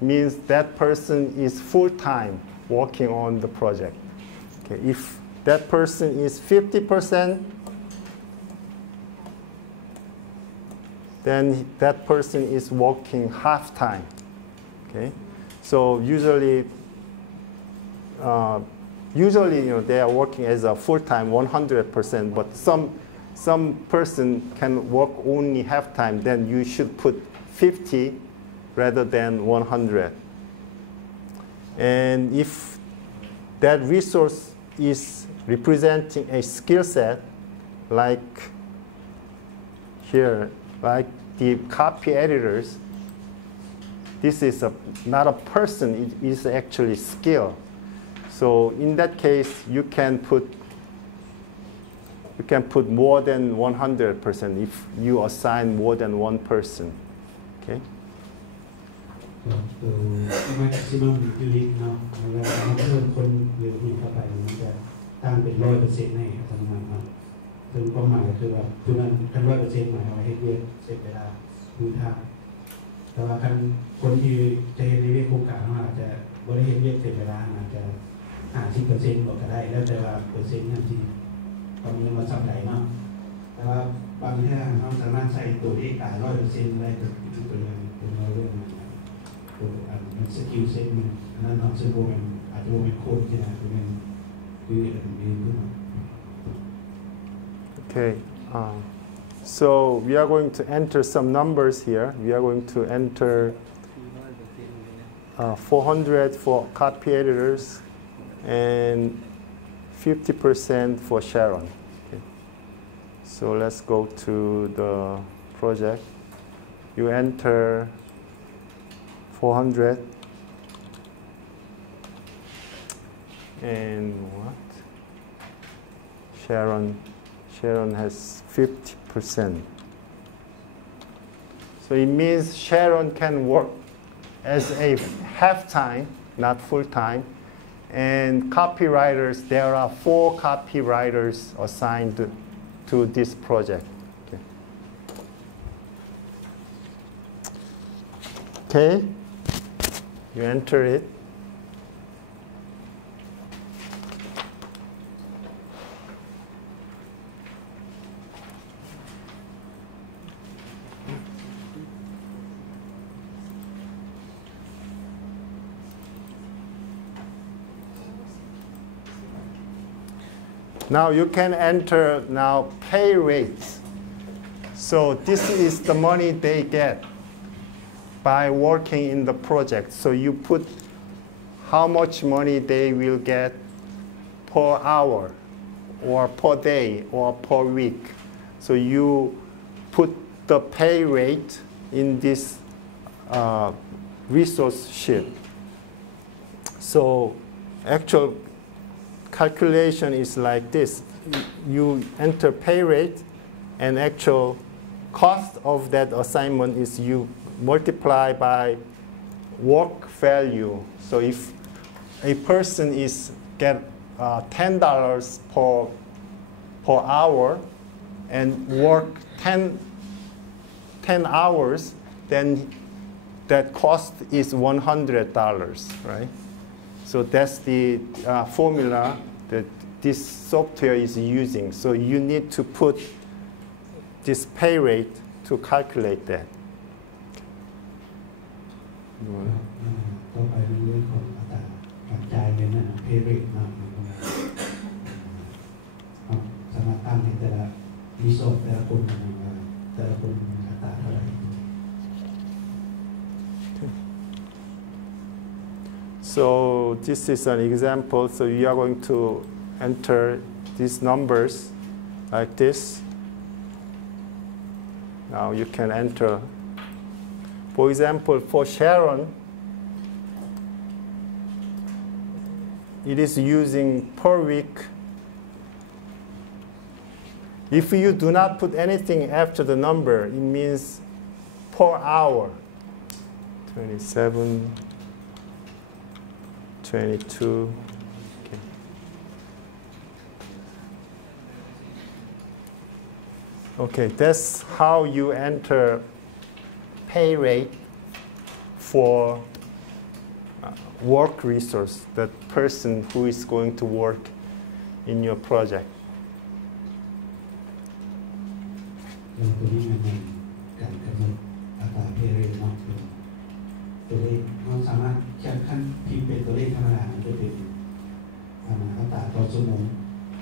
means that person is full-time working on the project. Okay. If that person is 50%, then that person is working half-time. Okay. So usually they are working as a full-time 100%, but some person can work only half-time, then you should put 50 rather than 100. And if that resource is representing a skill set, like here, like the copy editors, this is not a person, it is actually skill. So in that case, you can put more than 100% if you assign more than one person. Okay. maximum unit เนาะเวลาเราเพิ่มคนหรือมีเข้าไปมันจะตั้งเป็น100%ให้ทำงานเนาะซึ่งความหมายคือว่าคือมันกัน100%หมายความว่าเฮ็ดเวียกเสร็จเวลาดูทางแต่ว่าคนที่จะเฮ็ดในเวียกโครงการอาจจะบ บริเวณเรียกเต็มเวลาอาจจะ50%ก็ได้แล้วแต่ว่าเปอร์เซ็นต์ที่ตอนนี้มาสับไหนเนาะแต่ว่าบางทีเราสามารถใส่ตัวเลขได้100%ได้ตัวอย่างเป็นเรื่องตัวสกิลเซ็ตนึงนั่นเนาะซึ่งมันอาจจะเป็นโค้ดที่นะคือมันคือเองขึ้นมา Okay. So we are going to enter some numbers here. We are going to enter 400 for copy editors and 50% for Sharon. Okay. So let's go to the project. You enter 400 and what? Sharon has 50%. So it means Sharon can work as a half-time, not full-time. And copywriters, there are 4 copywriters assigned to this project. Okay, you enter it. Now you can enter now pay rates. So this is the money they get by working in the project. So you put how much money they will get per hour or per day or per week. So you put the pay rate in this resource sheet. So actual calculation is like this. You enter pay rate and actual cost of that assignment is you multiply by work value. So if a person is get $10 per hour and work 10 hours, then that cost is $100, right? So that's the formula that this software is using. So you need to put this pay rate to calculate that. ต่อไปเป็นเรื่องของอัตราการจ่ายเงินนะ pay rate นะสามารถตั้งให้แต่ละรีซอสแต่ละคนอัตราเท่าไหร่ So this is an example. So you are going to enter these numbers like this. Now you can enter. For example, for Sharon, it is using per week. If you do not put anything after the number, it means per hour. 27, 22. Okay. Okay, that's how you enter pay rate for work resource, that person who is going to work in your project. ตัวนี้มันเป็นการกำหนดอัตรา pay rate เนาะตัวเลขเราสามารถแค่ขั้นพิมพ์เป็นตัวเลขธรรมดาจะเป็นอัตราต่อชั่วโมง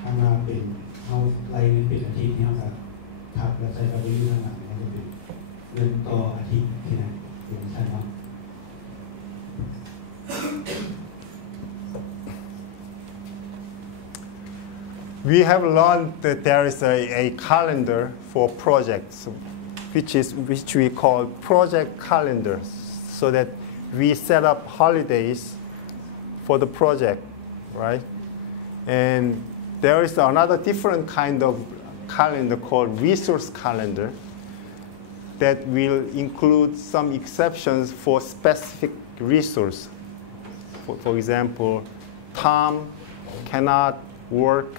ถ้ามาเป็นเอาไล่เป็นอาทิตย์นี่ครับทับแล้วใส่ไปเรื่อยๆข้างหลังจะเป็นเงินต่ออาทิตย์ที่ไหนอย่างใช่เนาะ We have learned that there is a calendar for projects, which we call project calendars, so that we set up holidays for the project, right? And there is another different kind of calendar called resource calendar that will include some exceptions for specific resource. For example, Tom cannot work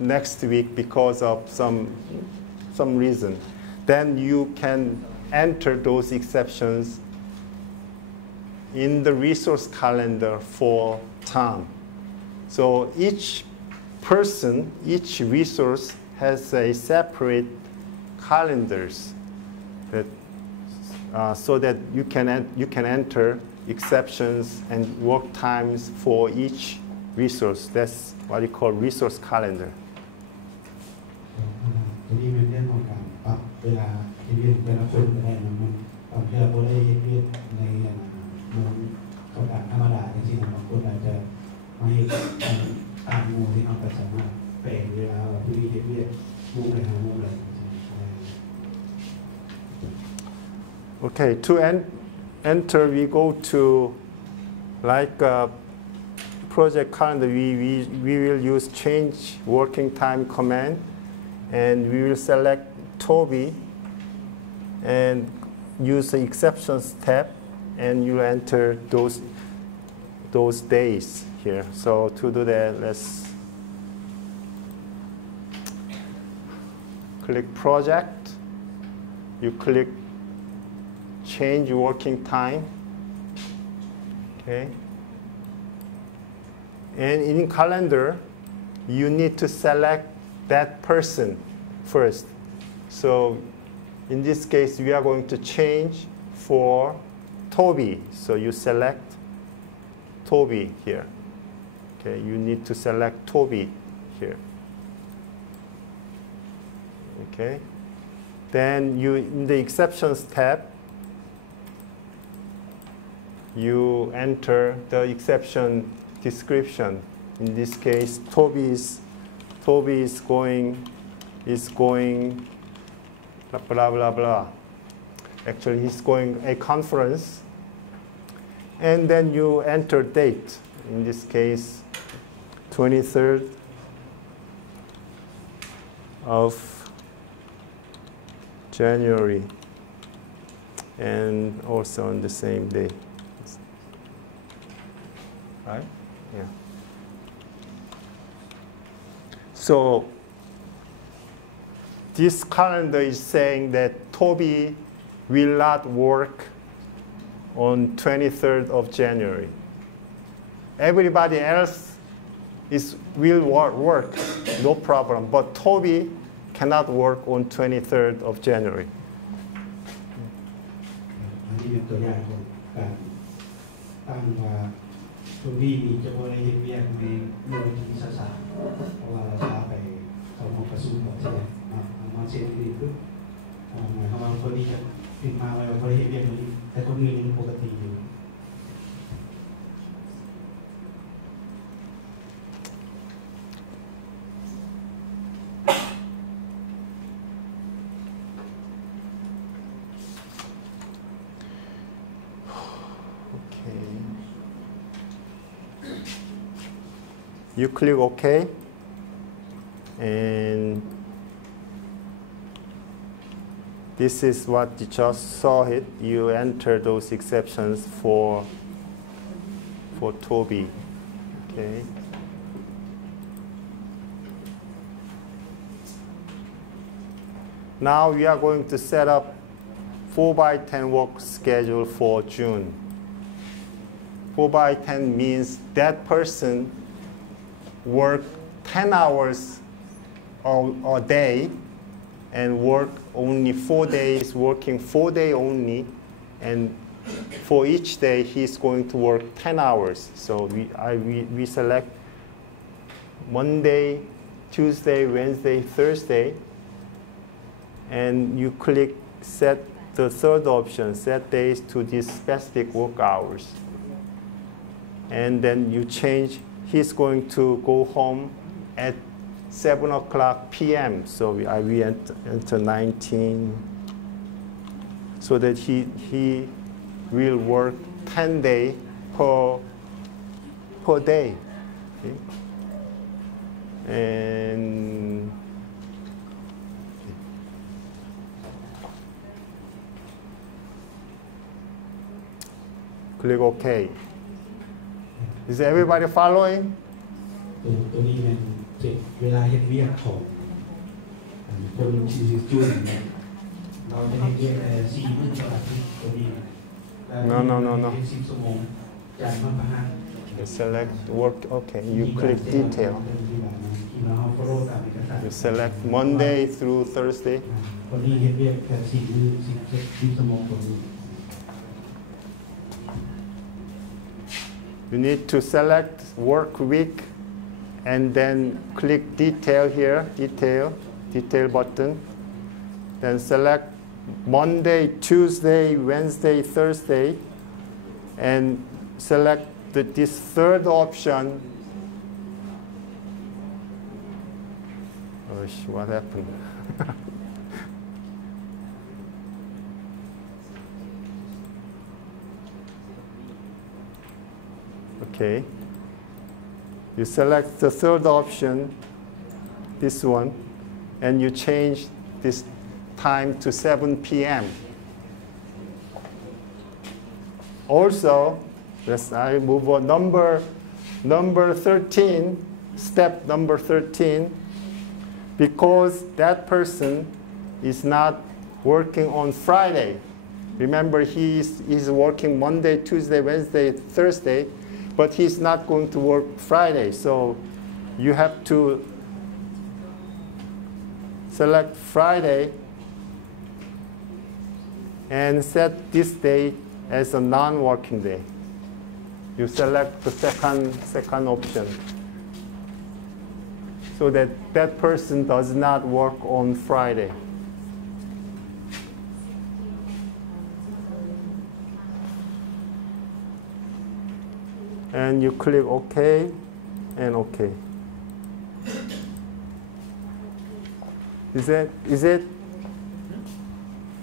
next week because of some reason. Then you can enter those exceptions in the resource calendar for Tom. So each person, each resource has a separate calendars that, so that you can enter exceptions and work times for each resource. That's what you call resource calendar. ตัวนี้เป็นเรื่องของการปรับเวลาที่เรียนแต่ละคนก็ได้นะมันปรับเพื่อบ่ได้เฮ็ดเวียกในมันเขาการธรรมดาจริงๆบางคนอาจจะมาเฮ็ดตามหมู่ที่เขาก็สามารถแปลงเวลาว่าผู้ที่เฮ็ดเวียกหมู่ใดหาหมู่ใด Okay, to enter, we go to like project calendar. We will use change working time command, and we will select Toby and use the exceptions tab, and you enter those days here. So to do that, let's click project. You click change working time. Okay. And in calendar, you need to select that person first. So in this case, we are going to change for Toby. So you select Toby here. Okay, you need to select Toby here. Okay. Then you, in the exceptions tab, you enter the exception description. In this case, Toby is going blah blah blah blah. Actually, he's going a conference, and then you enter date. In this case, 23rd of January, and also on the same day. Right? Yeah. So this calendar is saying that Toby will not work on 23rd of January. Everybody else will work, no problem. But Toby cannot work on 23rd of January. อันนี้เป็นตัวอย่างของการตั้งว่าตัวนี้จะบ่ได้เฮ็ดเวียกในเรื่องที่ช้าๆเพราะว่าเราช้าไปเข้าห้องประชุมก่อนใช่ไหมมาเช็คอีกปึ๊บหมายความว่าคนนี้จะขึ้นมาว่าบ่ได้เฮ็ดเวียกนี้แต่คนอื่นยังปกติอยู่ You click OK, and this is what you just saw it. You enter those exceptions for Toby. Okay. Now we are going to set up 4x10 work schedule for June. 4x10 means that person work 10 hours a day and work only 4 days, working 4 days only, and for each day he's going to work 10 hours. So we select Monday, Tuesday, Wednesday, Thursday, and you click set the third option, set days to these specific work hours. And then you change, he's going to go home at 7 o'clock p.m. So we enter 19, so that he will work 10 days per day. Okay? And click OK. Is everybody following? ตัวนี้มันเจ็บเวลาเฮ็ดเวียกของคนที่จุ่นเราจะเฮ็ดเวียก4 มื้อต่ออาทิตย์ตัวนี้ No. You select work, okay, you click detail. You select Monday through Thursday. You need to select work week and then click detail here, detail button. Then select Monday, Tuesday, Wednesday, Thursday, and select this third option. Oh, what happened? Okay. You select the third option, this one, and you change this time to 7 p.m. Also, I move on. Number 13, step number 13, because that person is not working on Friday. Remember, he's working Monday, Tuesday, Wednesday, Thursday, but he's not going to work Friday. So you have to select Friday and set this day as a non-working day. You select the second option so that that person does not work on Friday. And you click OK and OK. Is it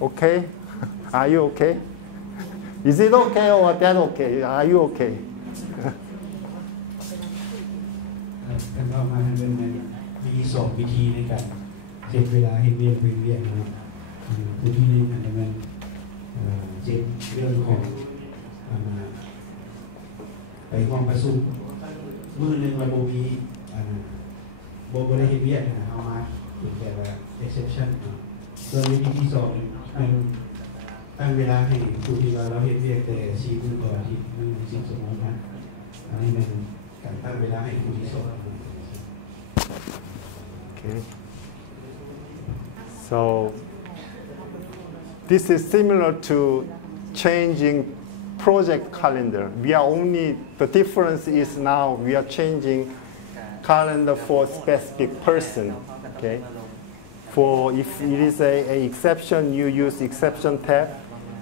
okay? Are you okay? Is it okay or that okay? Are you okay? ท่านเข้ามาเป็นมี2วิธีในการเช็คเวลาเฮ็ดเวียนนะครับผู้ที่อันนี้มันเช็คเรื่องของไปห้องประชุมมื้อนึงระบบมีบ่ได้เฮ็ดเวียนนะเฮามาเป็นแค่ว่า exception ส่วนวิธีที่2เป็นตั้งเวลาให้ผู้ที่ว่าเราเฮ็ดเวียนแต่4มื้อต่ออาทิตย์10ชั่วโมงนะอันนี้เป็นการตั้งเวลาให้ผู้ที่2 Okay. So this is similar to changing project calendar. The difference is now we are changing calendar for specific person. Okay. For if it is a exception, you use exception tab.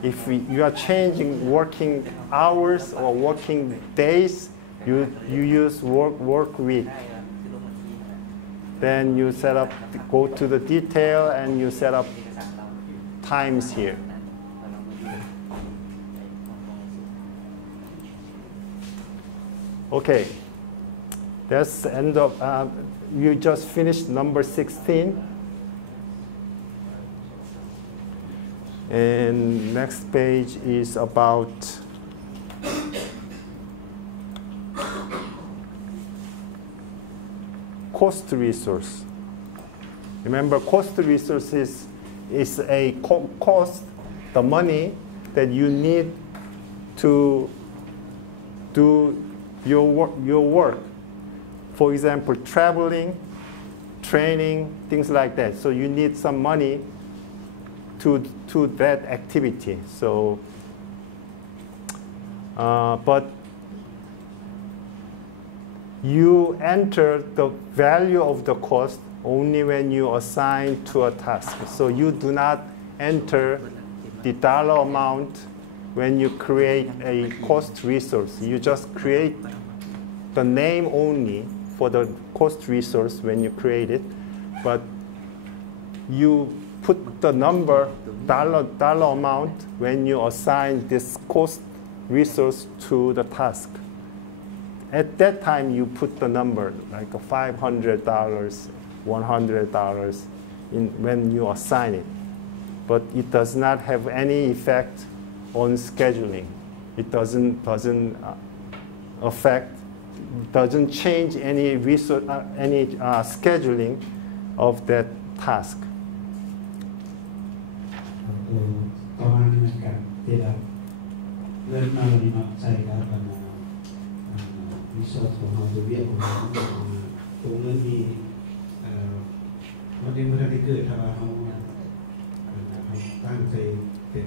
If you are changing working hours or working days, you use work week. Then you set up, go to the detail, and you set up times here. Okay, that's the end of, you just finished number 16. And next page is about cost resource. Remember, cost resources is a cost, the money that you need to do your work. For example, traveling, training, things like that. So you need some money to that activity. So, but you enter the value of the cost only when you assign to a task. So you do not enter the dollar amount when you create a cost resource. You just create the name only for the cost resource when you create it, but you put the number, dollar amount, when you assign this cost resource to the task. At that time, you put the number, like $500, $100 when you assign it. But it does not have any effect on scheduling. It doesn't change any resource, scheduling of that task. ต่อมาในการที่เรา เงินมาวันนี้เนาะใส่กับรีสอร์ทของเราตัวเวียของเราตัวเงินมีมันได้มาได้เกิดถ้าเราตั้งใจเป็น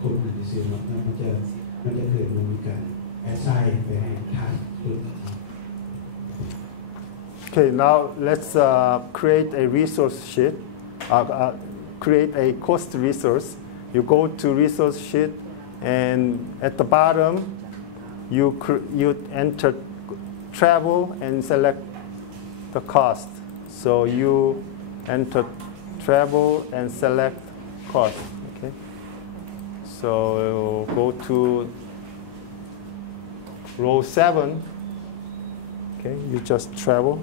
คนหนึ่งในสิ่งนั้นมันจะเกิดมันมีการแอสไซน์ไปให้ทางตัว Okay, now let's create a resource sheet, create a cost resource. You go to resource sheet, and at the bottom, you enter travel and select the cost. So you enter travel and select cost. Okay. So go to row 7. Okay, you just travel.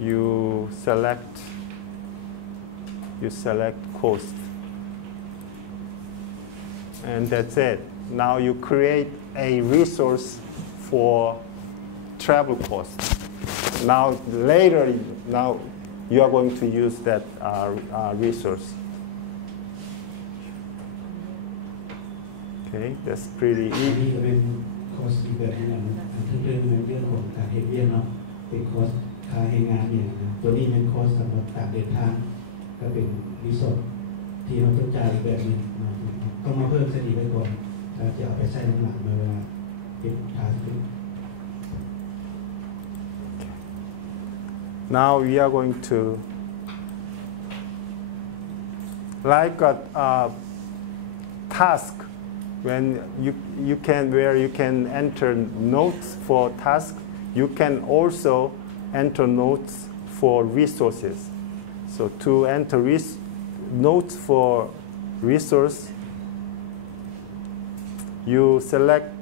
You select cost, and that's it. Now you create a resource for travel cost. Now later, you are going to use that resource. Okay, that's pretty easy. คอสอีกแบบนึงทั้งเรื่องของการเฮ็ดเวียนเนาะเป็นคอสค่าให้งานเนี่ยนะตัวนี้เป็นคอสสำหรับการเดินทางก็เป็นรีสอร์ทที่เราต้องจ่ายอีกแบบนึงต้องมาเพิ่มสถิติไว้ก่อนถ้าจะเอาไปใช้น้ำหนักมาเวลาเป็นทางขึ้น Now we are going to like a task. When you can enter notes for task, you can also enter notes for resources. So to enter notes for resource, you select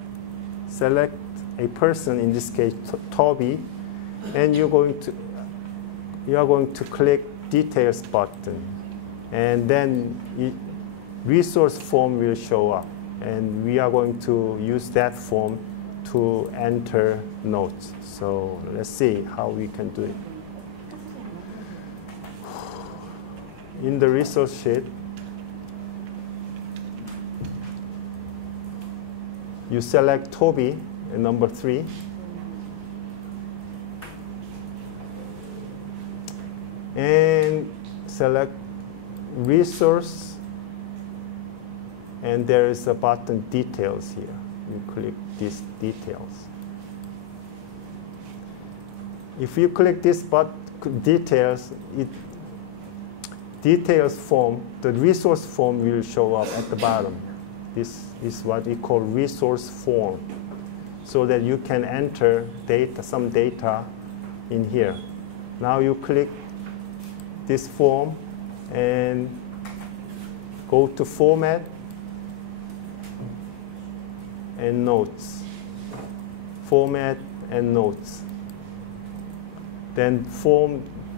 a person, in this case Toby, and you are going to click details button, and then resource form will show up. And we are going to use that form to enter notes. So let's see how we can do it. In the resource sheet, you select Toby, number 3. And select resource. And there is a button details here. You click these details. If you click this details, details form, the resource form will show up at the bottom. This is what we call resource form, so that you can enter some data in here. Now you click this form and go to format and notes. Format and notes. Then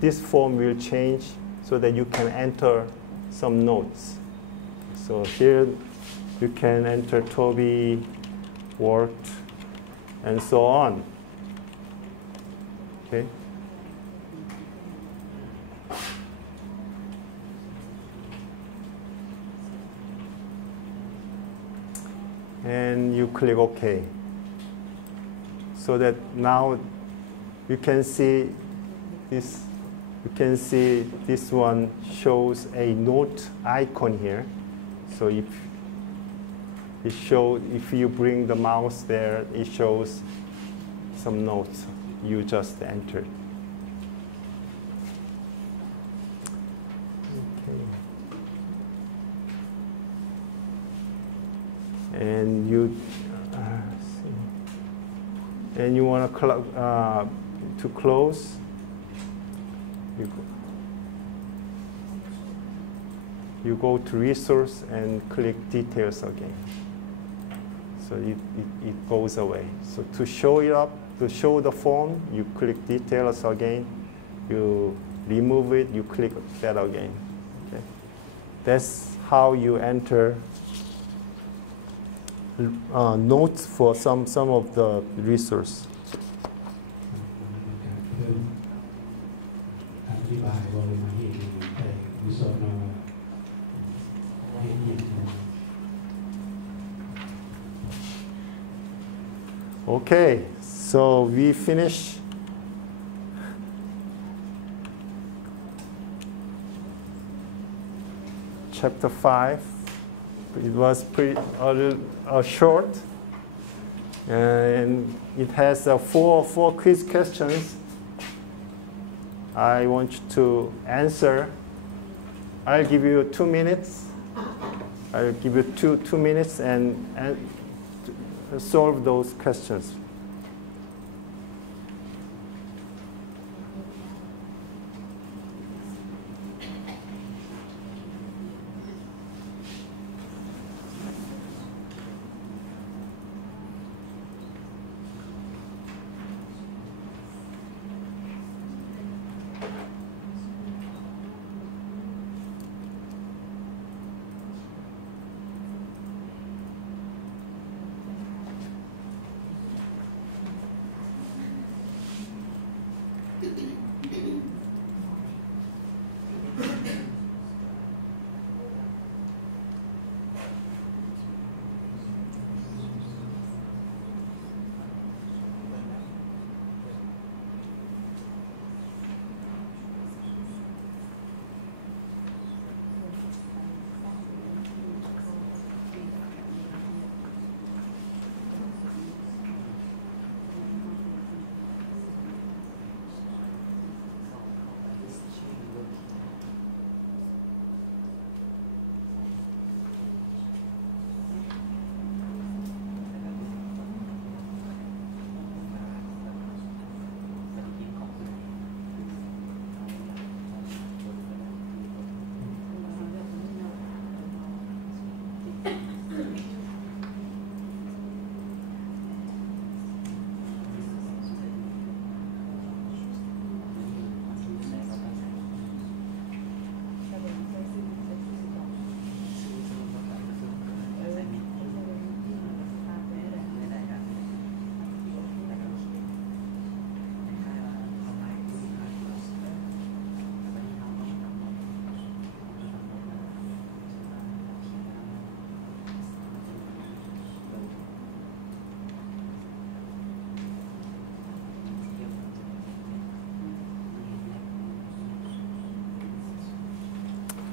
this form will change so that you can enter some notes. So here you can enter Toby worked and so on. Okay. And you click OK. So that now you can see this. You can see this one shows a note icon here. So if you bring the mouse there, it shows some notes you just entered. Okay. And you want to close. You go to resource and click details again. So it goes away. So to show it up, to show the form, you click details again. You remove it, you click that again. Okay. That's how you enter notes for some of the resource. Okay, so we finish. Chapter 5. It was pretty short, and it has four quiz questions. I want you to answer. I'll give you 2 minutes. I'll give you two minutes and solve those questions.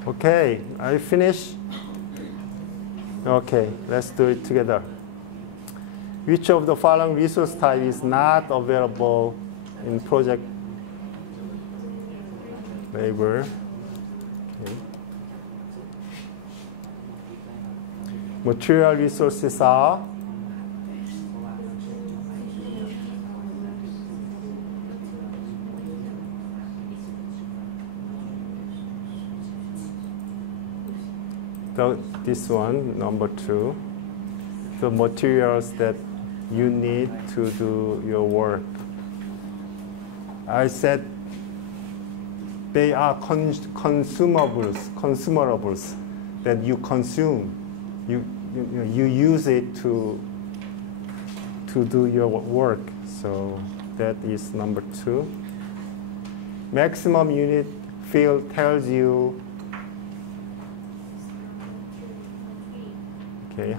Okay, are you finished? Okay, let's do it together. Which of the following resource type is not available in project labor? Okay. Material resources are this one, number 2, the materials that you need to do your work. I said they are consumables that you consume. You use it to do your work. So that is number 2. Maximum unit field tells you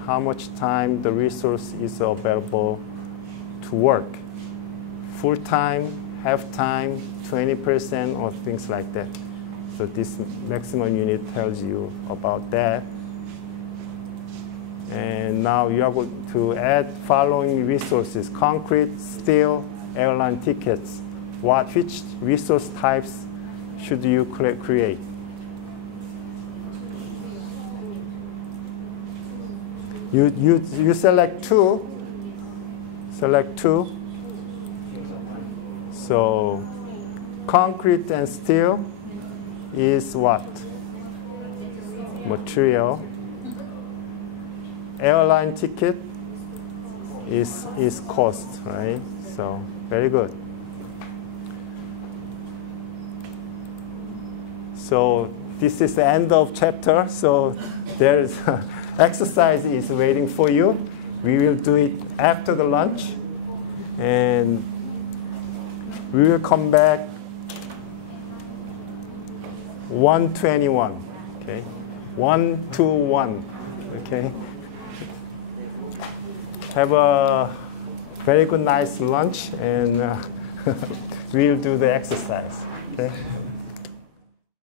how much time the resource is available to work. Full time, half time, 20%, or things like that. So this maximum unit tells you about that. And now you are going to add following resources: concrete, steel, airline tickets. Which resource types should you create? You select 2. Select 2. So concrete and steel is what? Material. Airline ticket is cost, right? So very good. So this is the end of chapter. So there's exercise is waiting for you. We will do it after the lunch, and we will come back 1:21. Okay, 1:21. Okay. Have a very good, nice lunch, and we'll do the exercise. Okay.